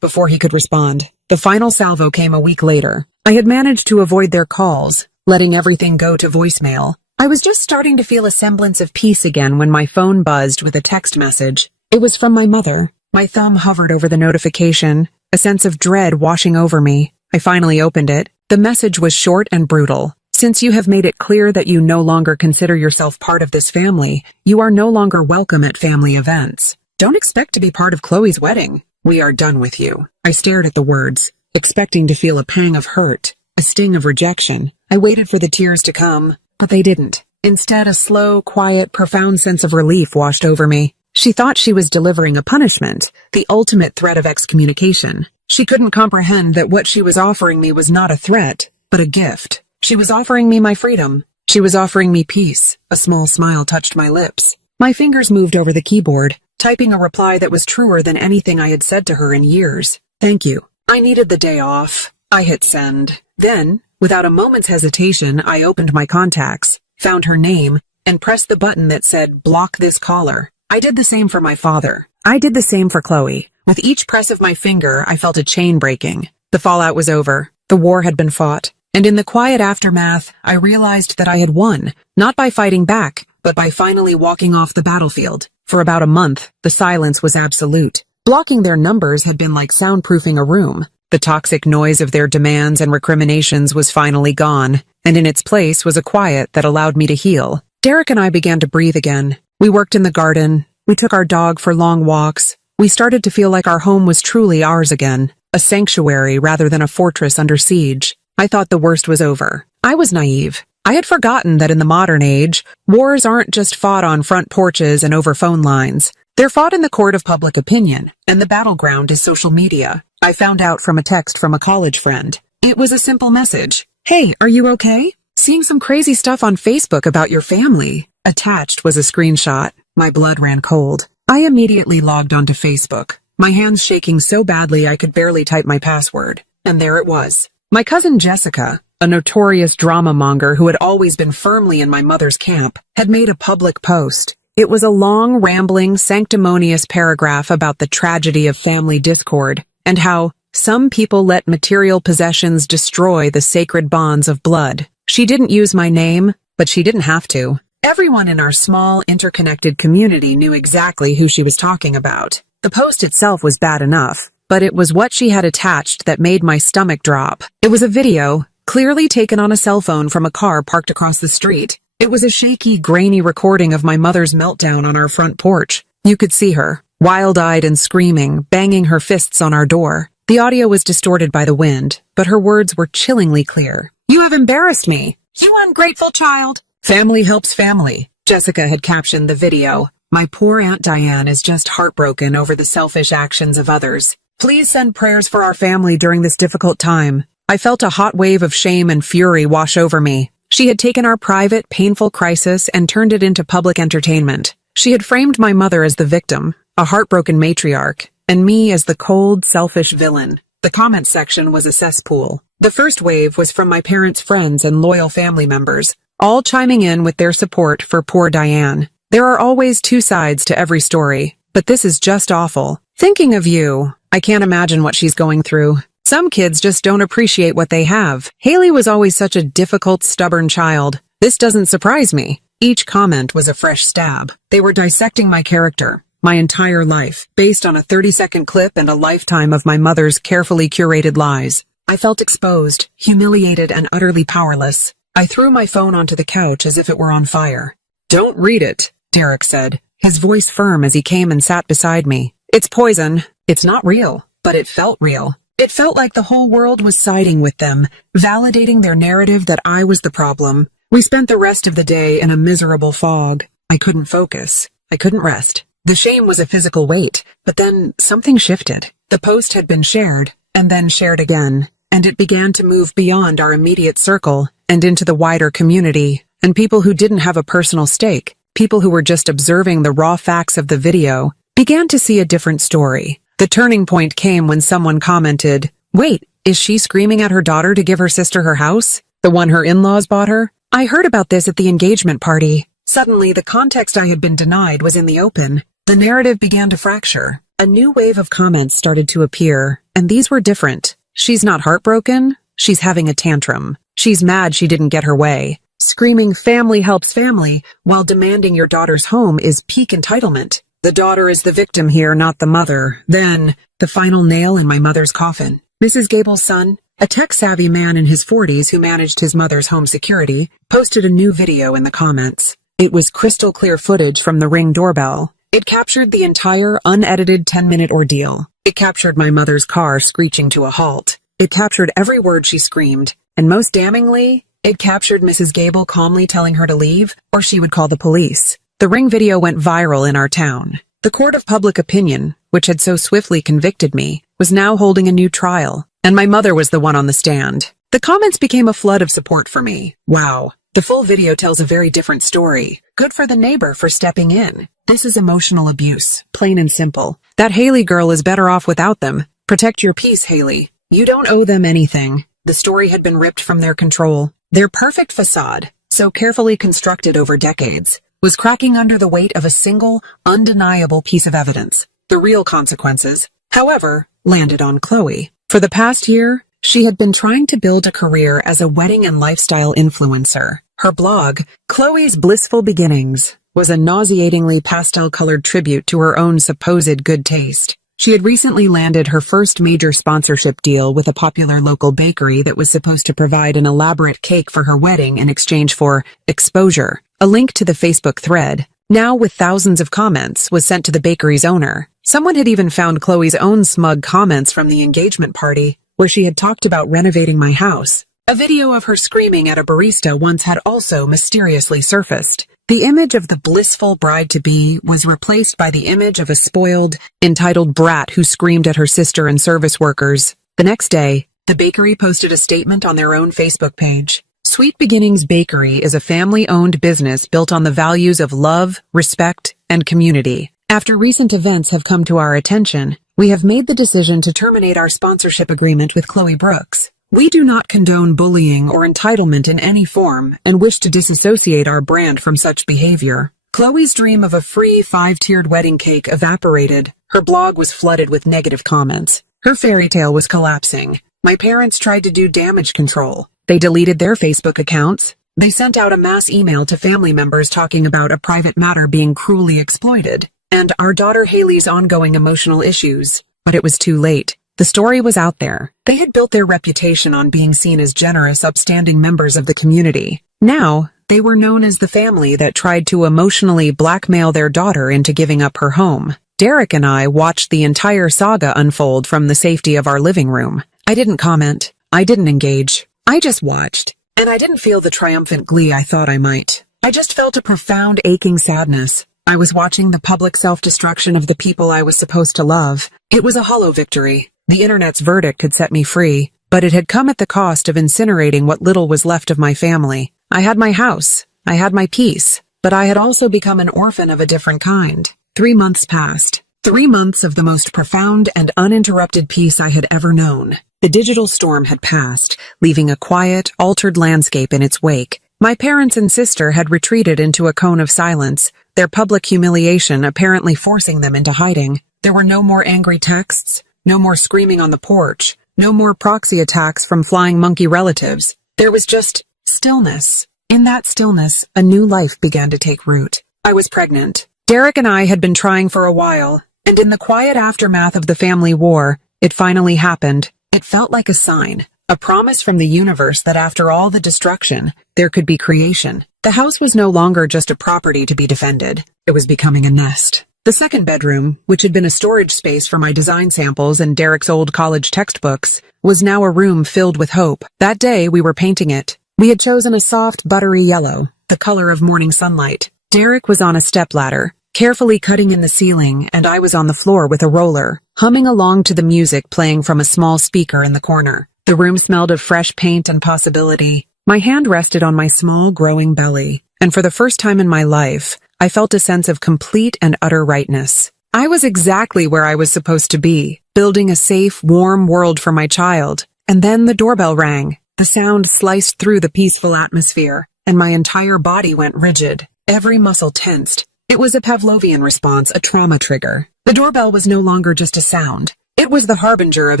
before he could respond. The final salvo came a week later. I had managed to avoid their calls, letting everything go to voicemail. I was just starting to feel a semblance of peace again when my phone buzzed with a text message. It was from my mother. My thumb hovered over the notification, a sense of dread washing over me. I finally opened it. The message was short and brutal. Since you have made it clear that you no longer consider yourself part of this family, you are no longer welcome at family events. Don't expect to be part of Chloe's wedding. We are done with you. I stared at the words, expecting to feel a pang of hurt, a sting of rejection. I waited for the tears to come, but they didn't. Instead, a slow, quiet, profound sense of relief washed over me. She thought she was delivering a punishment, the ultimate threat of excommunication. She couldn't comprehend that what she was offering me was not a threat, but a gift. She was offering me my freedom. She was offering me peace. A small smile touched my lips. My fingers moved over the keyboard, typing a reply that was truer than anything I had said to her in years. Thank you. I needed the day off. I hit send. Then, without a moment's hesitation, I opened my contacts, found her name, and pressed the button that said, block this caller. I did the same for my father. I did the same for Chloe. With each press of my finger, I felt a chain breaking. The fallout was over. The war had been fought. And in the quiet aftermath, I realized that I had won, not by fighting back, but by finally walking off the battlefield. For about a month, the silence was absolute. Blocking their numbers had been like soundproofing a room. The toxic noise of their demands and recriminations was finally gone, and in its place was a quiet that allowed me to heal. Derek and I began to breathe again. We worked in the garden. We took our dog for long walks. We started to feel like our home was truly ours again, a sanctuary rather than a fortress under siege. I thought the worst was over. I was naive. I had forgotten that in the modern age, wars aren't just fought on front porches and over phone lines. They're fought in the court of public opinion, and the battleground is social media. I found out from a text from a college friend. It was a simple message. Hey, are you okay? Seeing some crazy stuff on Facebook about your family. Attached was a screenshot. My blood ran cold. I immediately logged onto Facebook, my hands shaking so badly I could barely type my password. And there it was. My cousin Jessica, a notorious drama monger who had always been firmly in my mother's camp, had made a public post. It was a long, rambling, sanctimonious paragraph about the tragedy of family discord and how some people let material possessions destroy the sacred bonds of blood. She didn't use my name, but she didn't have to. Everyone in our small, interconnected community knew exactly who she was talking about. The post itself was bad enough, but it was what she had attached that made my stomach drop. It was a video, clearly taken on a cell phone from a car parked across the street. It was a shaky, grainy recording of my mother's meltdown on our front porch. You could see her, wild-eyed and screaming, banging her fists on our door. The audio was distorted by the wind, but her words were chillingly clear. You have embarrassed me, you ungrateful child. Family helps family. Jessica had captioned the video. My poor Aunt Diane is just heartbroken over the selfish actions of others. Please send prayers for our family during this difficult time. I felt a hot wave of shame and fury wash over me. She had taken our private, painful crisis and turned it into public entertainment. She had framed my mother as the victim, a heartbroken matriarch, and me as the cold, selfish villain. The comment section was a cesspool. The first wave was from my parents' friends and loyal family members, all chiming in with their support for poor Diane. There are always two sides to every story, but this is just awful. Thinking of you, I can't imagine what she's going through. Some kids just don't appreciate what they have. Haley was always such a difficult, stubborn child. This doesn't surprise me. Each comment was a fresh stab. They were dissecting my character, my entire life, based on a 30-second clip and a lifetime of my mother's carefully curated lies. I felt exposed, humiliated, and utterly powerless. I threw my phone onto the couch as if it were on fire. Don't read it, Derek said, his voice firm as he came and sat beside me. It's poison. It's not real, but it felt real. It felt like the whole world was siding with them, validating their narrative that I was the problem. We spent the rest of the day in a miserable fog. I couldn't focus. I couldn't rest. The shame was a physical weight, but then something shifted. The post had been shared, and then shared again, and it began to move beyond our immediate circle and into the wider community, and people who didn't have a personal stake, people who were just observing the raw facts of the video, began to see a different story. The turning point came when someone commented, "Wait, Is she screaming at her daughter to give her sister her house? The one her in-laws bought her? I heard about this at the engagement party. Suddenly, the context I had been denied was in the open. The narrative began to fracture. A new wave of comments started to appear, and these were different. She's not heartbroken. She's having a tantrum. She's mad she didn't get her way. Screaming family helps family while demanding your daughter's home is peak entitlement. The daughter is the victim here, not the mother. Then, the final nail in my mother's coffin. Mrs. Gable's son, a tech-savvy man in his 40s who managed his mother's home security, posted a new video in the comments. It was crystal clear footage from the Ring doorbell. It captured the entire unedited 10-minute ordeal. It captured my mother's car screeching to a halt. It captured every word she screamed, and most damningly, it captured Mrs. Gable calmly telling her to leave, or she would call the police. The Ring video went viral in our town. The court of public opinion, which had so swiftly convicted me, was now holding a new trial, and my mother was the one on the stand. The comments became a flood of support for me. Wow. The full video tells a very different story. Good for the neighbor for stepping in. This is emotional abuse, plain and simple. That Haley girl is better off without them. Protect your peace, Haley. You don't owe them anything. The story had been ripped from their control. Their perfect facade, so carefully constructed over decades, was cracking under the weight of a single, undeniable piece of evidence. The real consequences, however, landed on Chloe. For the past year, she had been trying to build a career as a wedding and lifestyle influencer. Her blog, Chloe's Blissful Beginnings, was a nauseatingly pastel-colored tribute to her own supposed good taste. She had recently landed her first major sponsorship deal with a popular local bakery that was supposed to provide an elaborate cake for her wedding in exchange for exposure. A link to the Facebook thread, now with thousands of comments, was sent to the bakery's owner. Someone had even found Chloe's own smug comments from the engagement party, where she had talked about renovating my house. A video of her screaming at a barista once had also mysteriously surfaced. The image of the blissful bride-to-be was replaced by the image of a spoiled, entitled brat who screamed at her sister and service workers. The next day, the bakery posted a statement on their own Facebook page. Sweet Beginnings Bakery is a family-owned business built on the values of love, respect, and community. After recent events have come to our attention, we have made the decision to terminate our sponsorship agreement with Chloe Brooks. We do not condone bullying or entitlement in any form and wish to disassociate our brand from such behavior. Chloe's dream of a free 5-tiered wedding cake evaporated. Her blog was flooded with negative comments. Her fairy tale was collapsing. My parents tried to do damage control. They deleted their Facebook accounts. They sent out a mass email to family members talking about a private matter being cruelly exploited, and our daughter Haley's ongoing emotional issues. But it was too late. The story was out there. They had built their reputation on being seen as generous, upstanding members of the community. Now, they were known as the family that tried to emotionally blackmail their daughter into giving up her home. Derek and I watched the entire saga unfold from the safety of our living room. I didn't comment. I didn't engage. I just watched. And I didn't feel the triumphant glee I thought I might. I just felt a profound aching sadness. I was watching the public self-destruction of the people I was supposed to love. It was a hollow victory. The internet's verdict had set me free, but it had come at the cost of incinerating what little was left of my family. I had my house. I had my peace. But I had also become an orphan of a different kind. 3 months passed. 3 months of the most profound and uninterrupted peace I had ever known. The digital storm had passed, leaving a quiet, altered landscape in its wake. My parents and sister had retreated into a cone of silence, their public humiliation apparently forcing them into hiding. There were no more angry texts, no more screaming on the porch, no more proxy attacks from flying monkey relatives. There was just stillness. In that stillness, a new life began to take root. I was pregnant. Derek and I had been trying for a while, and in the quiet aftermath of the family war, it finally happened. It felt like a sign, a promise from the universe that after all the destruction, there could be creation. The house was no longer just a property to be defended. It was becoming a nest. The second bedroom, which had been a storage space for my design samples and Derek's old college textbooks, was now a room filled with hope. That day, we were painting it. We had chosen a soft, buttery yellow, the color of morning sunlight. Derek was on a stepladder, carefully cutting in the ceiling, and I was on the floor with a roller, humming along to the music playing from a small speaker in the corner. The room smelled of fresh paint and possibility. My hand rested on my small, growing belly, and for the first time in my life, I felt a sense of complete and utter rightness. I was exactly where I was supposed to be, building a safe, warm world for my child. And then the doorbell rang. The sound sliced through the peaceful atmosphere, and my entire body went rigid, every muscle tensed. It was a Pavlovian response, a trauma trigger. The doorbell was no longer just a sound. It was the harbinger of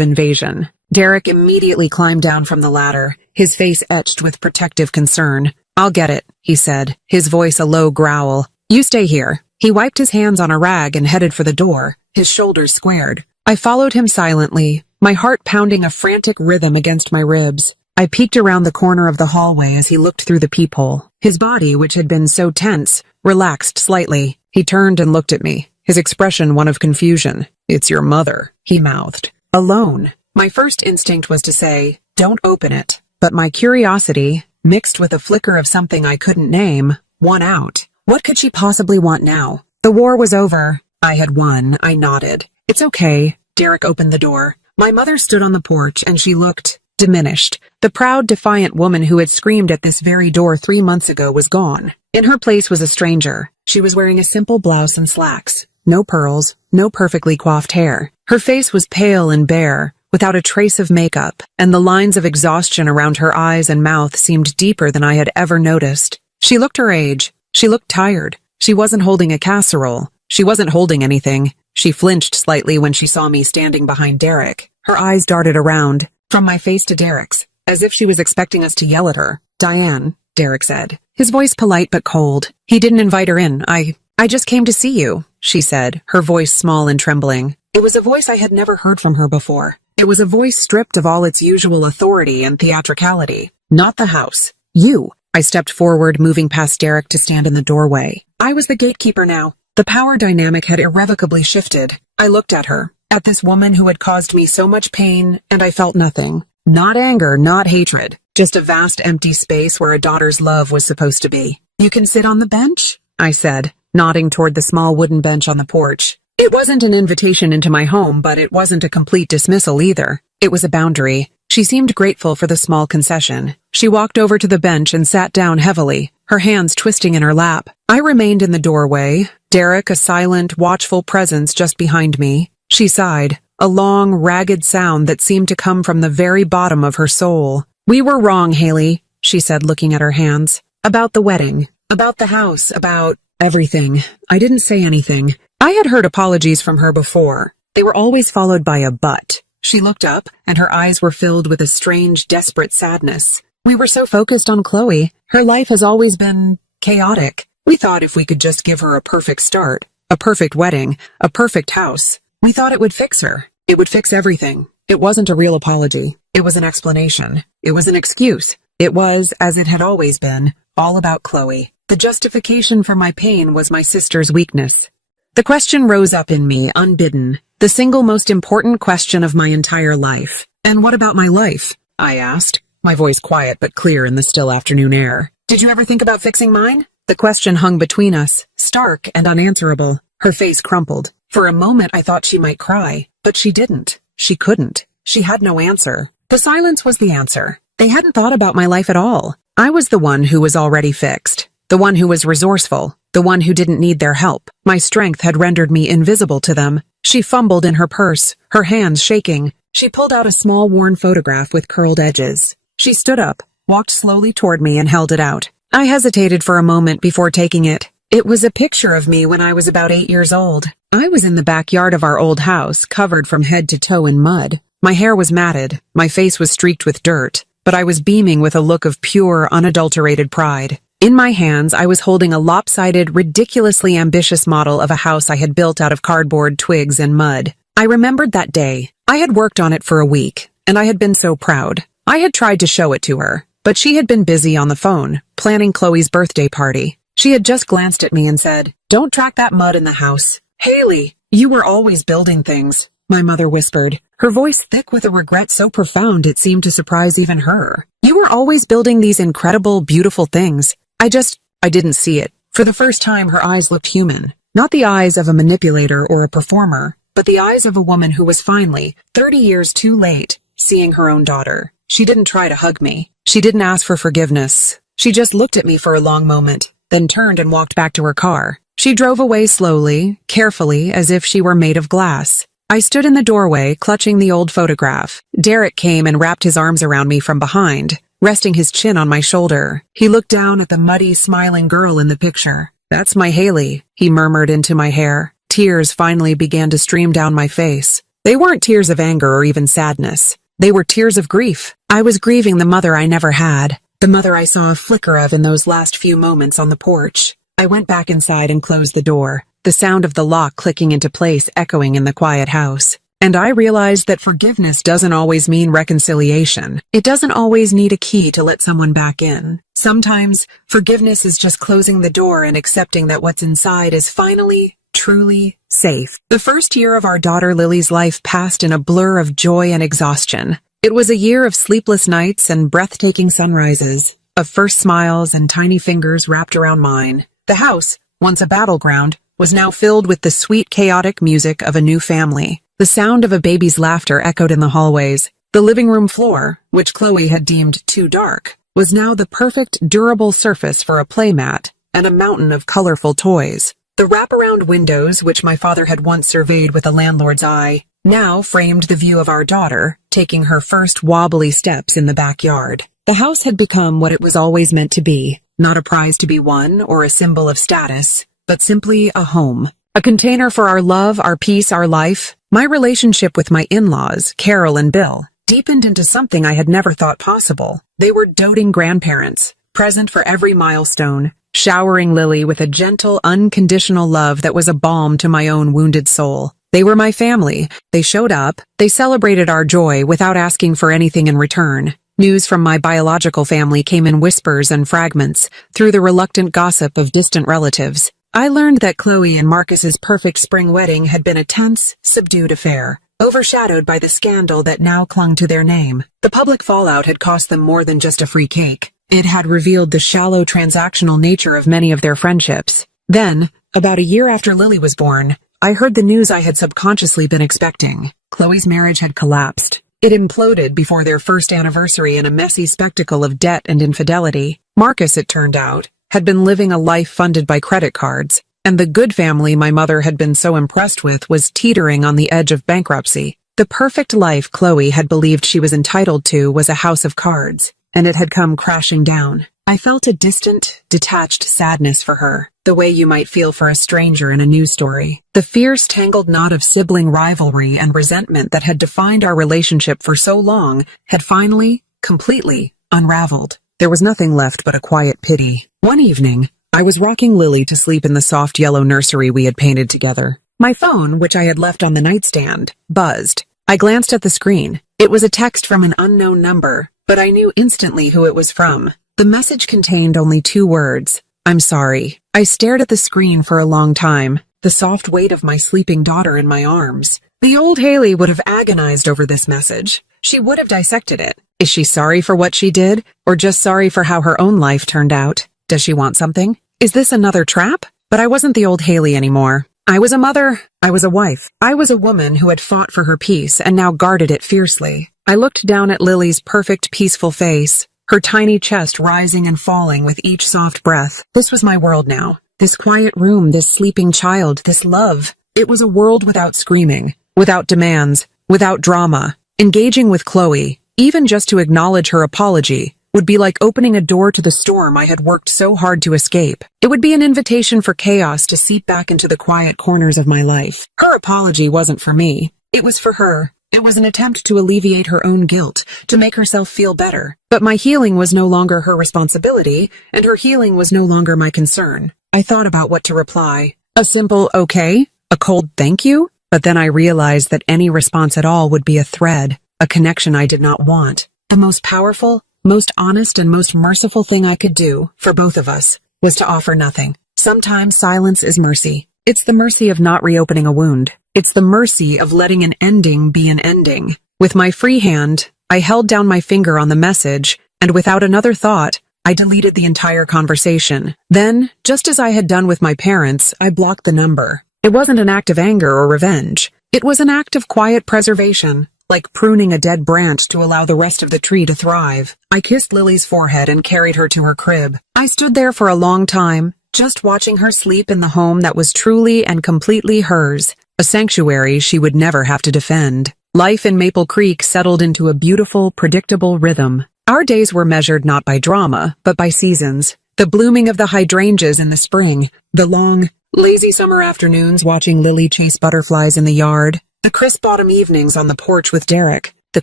invasion. Derek immediately climbed down from the ladder, his face etched with protective concern. "I'll get it," he said, his voice a low growl. "You stay here." He wiped his hands on a rag and headed for the door, his shoulders squared. I followed him silently, my heart pounding a frantic rhythm against my ribs. I peeked around the corner of the hallway as he looked through the peephole. His body, which had been so tense, relaxed slightly. He turned and looked at me, his expression one of confusion. "It's your mother," he mouthed. "Alone." My first instinct was to say, "Don't open it." But my curiosity, mixed with a flicker of something I couldn't name, won out. What could she possibly want now? The war was over. I had won. I nodded. "It's okay." Derek opened the door. My mother stood on the porch, and she looked diminished. The proud, defiant woman who had screamed at this very door 3 months ago was gone. In her place was a stranger. She was wearing a simple blouse and slacks. No pearls, no perfectly coiffed hair. Her face was pale and bare, without a trace of makeup, and the lines of exhaustion around her eyes and mouth seemed deeper than I had ever noticed. She looked her age. She looked tired. She wasn't holding a casserole. She wasn't holding anything. She flinched slightly when she saw me standing behind Derek. Her eyes darted around, from my face to Derek's, as if she was expecting us to yell at her. "Diane," Derek said, his voice polite but cold. "He didn't invite her in. I just came to see you," she said, her voice small and trembling. It was a voice I had never heard from her before. It was a voice stripped of all its usual authority and theatricality. "Not the house. You." I stepped forward, moving past Derek to stand in the doorway. I was the gatekeeper now. The power dynamic had irrevocably shifted. I looked at her, at this woman who had caused me so much pain, and I felt nothing. Not anger, not hatred. Just a vast empty space where a daughter's love was supposed to be. "You can sit on the bench," I said, nodding toward the small wooden bench on the porch. It wasn't an invitation into my home, but it wasn't a complete dismissal either. It was a boundary. She seemed grateful for the small concession. She walked over to the bench and sat down heavily, her hands twisting in her lap. I remained in the doorway, Derek a silent, watchful presence just behind me. She sighed, a long, ragged sound that seemed to come from the very bottom of her soul. "We were wrong, Haley," she said, looking at her hands. "About the wedding. About the house. About everything." I didn't say anything. I had heard apologies from her before. They were always followed by a but. She looked up, and her eyes were filled with a strange, desperate sadness. "We were so focused on Chloe. Her life has always been chaotic. We thought if we could just give her a perfect start, a perfect wedding, a perfect house, we thought it would fix her. It would fix everything." It wasn't a real apology. It was an explanation. It was an excuse. It was, as it had always been, all about Chloe. The justification for my pain was my sister's weakness. The question rose up in me, unbidden, the single most important question of my entire life. "And what about my life?" I asked, my voice quiet but clear in the still afternoon air. "Did you ever think about fixing mine?" The question hung between us, stark and unanswerable. Her face crumpled. For a moment I thought she might cry, but she didn't. She couldn't. She had no answer. The silence was the answer. They hadn't thought about my life at all. I was the one who was already fixed. The one who was resourceful. The one who didn't need their help. My strength had rendered me invisible to them. She fumbled in her purse, her hands shaking. She pulled out a small worn photograph with curled edges. She stood up, walked slowly toward me and held it out. I hesitated for a moment before taking it. It was a picture of me when I was about 8 years old. I was in the backyard of our old house, covered from head to toe in mud. My hair was matted, my face was streaked with dirt, but I was beaming with a look of pure, unadulterated pride. In my hands, I was holding a lopsided, ridiculously ambitious model of a house I had built out of cardboard, twigs, and mud. I remembered that day. I had worked on it for a week, and I had been so proud. I had tried to show it to her, but she had been busy on the phone, planning Chloe's birthday party. She had just glanced at me and said, "Don't track that mud in the house." "Haley, you were always building things," my mother whispered, her voice thick with a regret so profound it seemed to surprise even her. "You were always building these incredible, beautiful things. I didn't see it." For the first time, her eyes looked human. Not the eyes of a manipulator or a performer, but the eyes of a woman who was finally, 30 years too late, seeing her own daughter. She didn't try to hug me. She didn't ask for forgiveness. She just looked at me for a long moment, then turned and walked back to her car. She drove away slowly, carefully, as if she were made of glass. I stood in the doorway, clutching the old photograph. Derek came and wrapped his arms around me from behind, resting his chin on my shoulder. He looked down at the muddy, smiling girl in the picture. "That's my Haley," he murmured into my hair. Tears finally began to stream down my face. They weren't tears of anger or even sadness. They were tears of grief. I was grieving the mother I never had, the mother I saw a flicker of in those last few moments on the porch. I went back inside and closed the door, the sound of the lock clicking into place echoing in the quiet house. And I realized that forgiveness doesn't always mean reconciliation. It doesn't always need a key to let someone back in. Sometimes, forgiveness is just closing the door and accepting that what's inside is finally, truly safe. The first year of our daughter Lily's life passed in a blur of joy and exhaustion. It was a year of sleepless nights and breathtaking sunrises, of first smiles and tiny fingers wrapped around mine. The house, once a battleground, was now filled with the sweet, chaotic music of a new family. The sound of a baby's laughter echoed in the hallways. The living room floor, which Chloe had deemed too dark, was now the perfect, durable surface for a playmat and a mountain of colorful toys. The wraparound windows, which my father had once surveyed with a landlord's eye, now framed the view of our daughter, taking her first wobbly steps in the backyard. The house had become what it was always meant to be, not a prize to be won or a symbol of status, but simply a home. A container for our love, our peace, our life. My relationship with my in-laws, Carol and Bill, deepened into something I had never thought possible. They were doting grandparents, present for every milestone, showering Lily with a gentle, unconditional love that was a balm to my own wounded soul. They were my family. They showed up. They celebrated our joy without asking for anything in return. News from my biological family came in whispers and fragments through the reluctant gossip of distant relatives. I learned that Chloe and Marcus's perfect spring wedding had been a tense, subdued affair, overshadowed by the scandal that now clung to their name. The public fallout had cost them more than just a free cake. It had revealed the shallow, transactional nature of many of their friendships. Then, about a year after Lily was born, I heard the news I had subconsciously been expecting. Chloe's marriage had collapsed. It imploded before their first anniversary in a messy spectacle of debt and infidelity. Marcus, it turned out, had been living a life funded by credit cards, and the good family my mother had been so impressed with was teetering on the edge of bankruptcy. The perfect life Chloe had believed she was entitled to was a house of cards, and it had come crashing down. I felt a distant, detached sadness for her, the way you might feel for a stranger in a news story. The fierce, tangled knot of sibling rivalry and resentment that had defined our relationship for so long had finally, completely unraveled. There was nothing left but a quiet pity. One evening, I was rocking Lily to sleep in the soft yellow nursery we had painted together. My phone, which I had left on the nightstand, buzzed. I glanced at the screen. It was a text from an unknown number, but I knew instantly who it was from. The message contained only 2 words. "I'm sorry." I stared at the screen for a long time, the soft weight of my sleeping daughter in my arms. The old Haley would have agonized over this message. She would have dissected it. Is she sorry for what she did, or just sorry for how her own life turned out? Does she want something? Is this another trap? But I wasn't the old Haley anymore. I was a mother. I was a wife. I was a woman who had fought for her peace and now guarded it fiercely. I looked down at Lily's perfect, peaceful face, her tiny chest rising and falling with each soft breath. This was my world now. This quiet room, this sleeping child, this love. It was a world without screaming, without demands, without drama. Engaging with Chloe, even just to acknowledge her apology, would be like opening a door to the storm I had worked so hard to escape. It would be an invitation for chaos to seep back into the quiet corners of my life. Her apology wasn't for me. It was for her. It was an attempt to alleviate her own guilt, to make herself feel better. But my healing was no longer her responsibility, and her healing was no longer my concern. I thought about what to reply. A simple okay? A cold thank you? But then I realized that any response at all would be a thread, a connection I did not want. The most powerful, most honest, and most merciful thing I could do, for both of us, was to offer nothing. Sometimes silence is mercy. It's the mercy of not reopening a wound. It's the mercy of letting an ending be an ending. With my free hand, I held down my finger on the message, and without another thought, I deleted the entire conversation. Then, just as I had done with my parents, I blocked the number. It wasn't an act of anger or revenge. It was an act of quiet preservation, like pruning a dead branch to allow the rest of the tree to thrive. I kissed Lily's forehead and carried her to her crib. I stood there for a long time, just watching her sleep in the home that was truly and completely hers. a sanctuary she would never have to defend. Life in Maple Creek settled into a beautiful, predictable rhythm. Our days were measured not by drama, but by seasons. The blooming of the hydrangeas in the spring, the long, lazy summer afternoons watching Lily chase butterflies in the yard, the crisp autumn evenings on the porch with Derek, the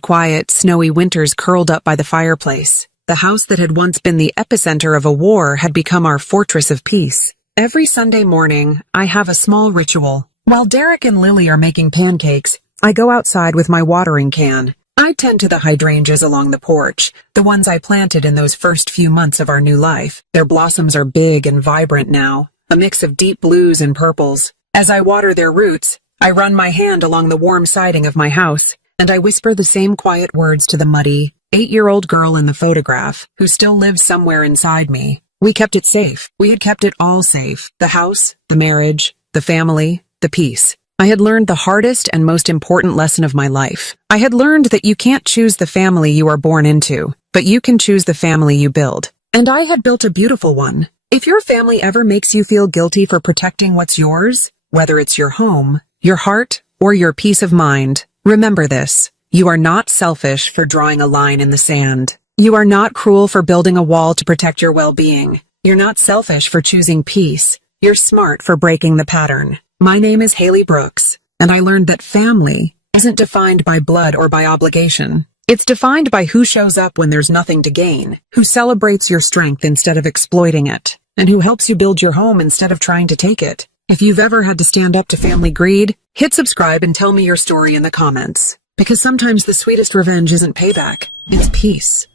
quiet, snowy winters curled up by the fireplace. The house that had once been the epicenter of a war had become our fortress of peace. Every Sunday morning, I have a small ritual. While Derek and Lily are making pancakes, I go outside with my watering can. I tend to the hydrangeas along the porch, the ones I planted in those first few months of our new life. Their blossoms are big and vibrant now, a mix of deep blues and purples. As I water their roots, I run my hand along the warm siding of my house, and I whisper the same quiet words to the muddy, 8-year-old girl in the photograph, who still lives somewhere inside me. We kept it safe. We had kept it all safe. The house, the marriage, the family, the peace. I had learned the hardest and most important lesson of my life. I had learned that you can't choose the family you are born into, but you can choose the family you build. And I had built a beautiful one. If your family ever makes you feel guilty for protecting what's yours, whether it's your home, your heart, or your peace of mind, remember this. You are not selfish for drawing a line in the sand. You are not cruel for building a wall to protect your well-being. You're not selfish for choosing peace. You're smart for breaking the pattern. My name is Haley Brooks, and I learned that family isn't defined by blood or by obligation. It's defined by who shows up when there's nothing to gain, who celebrates your strength instead of exploiting it, and who helps you build your home instead of trying to take it. If you've ever had to stand up to family greed, hit subscribe and tell me your story in the comments. Because sometimes the sweetest revenge isn't payback, it's peace.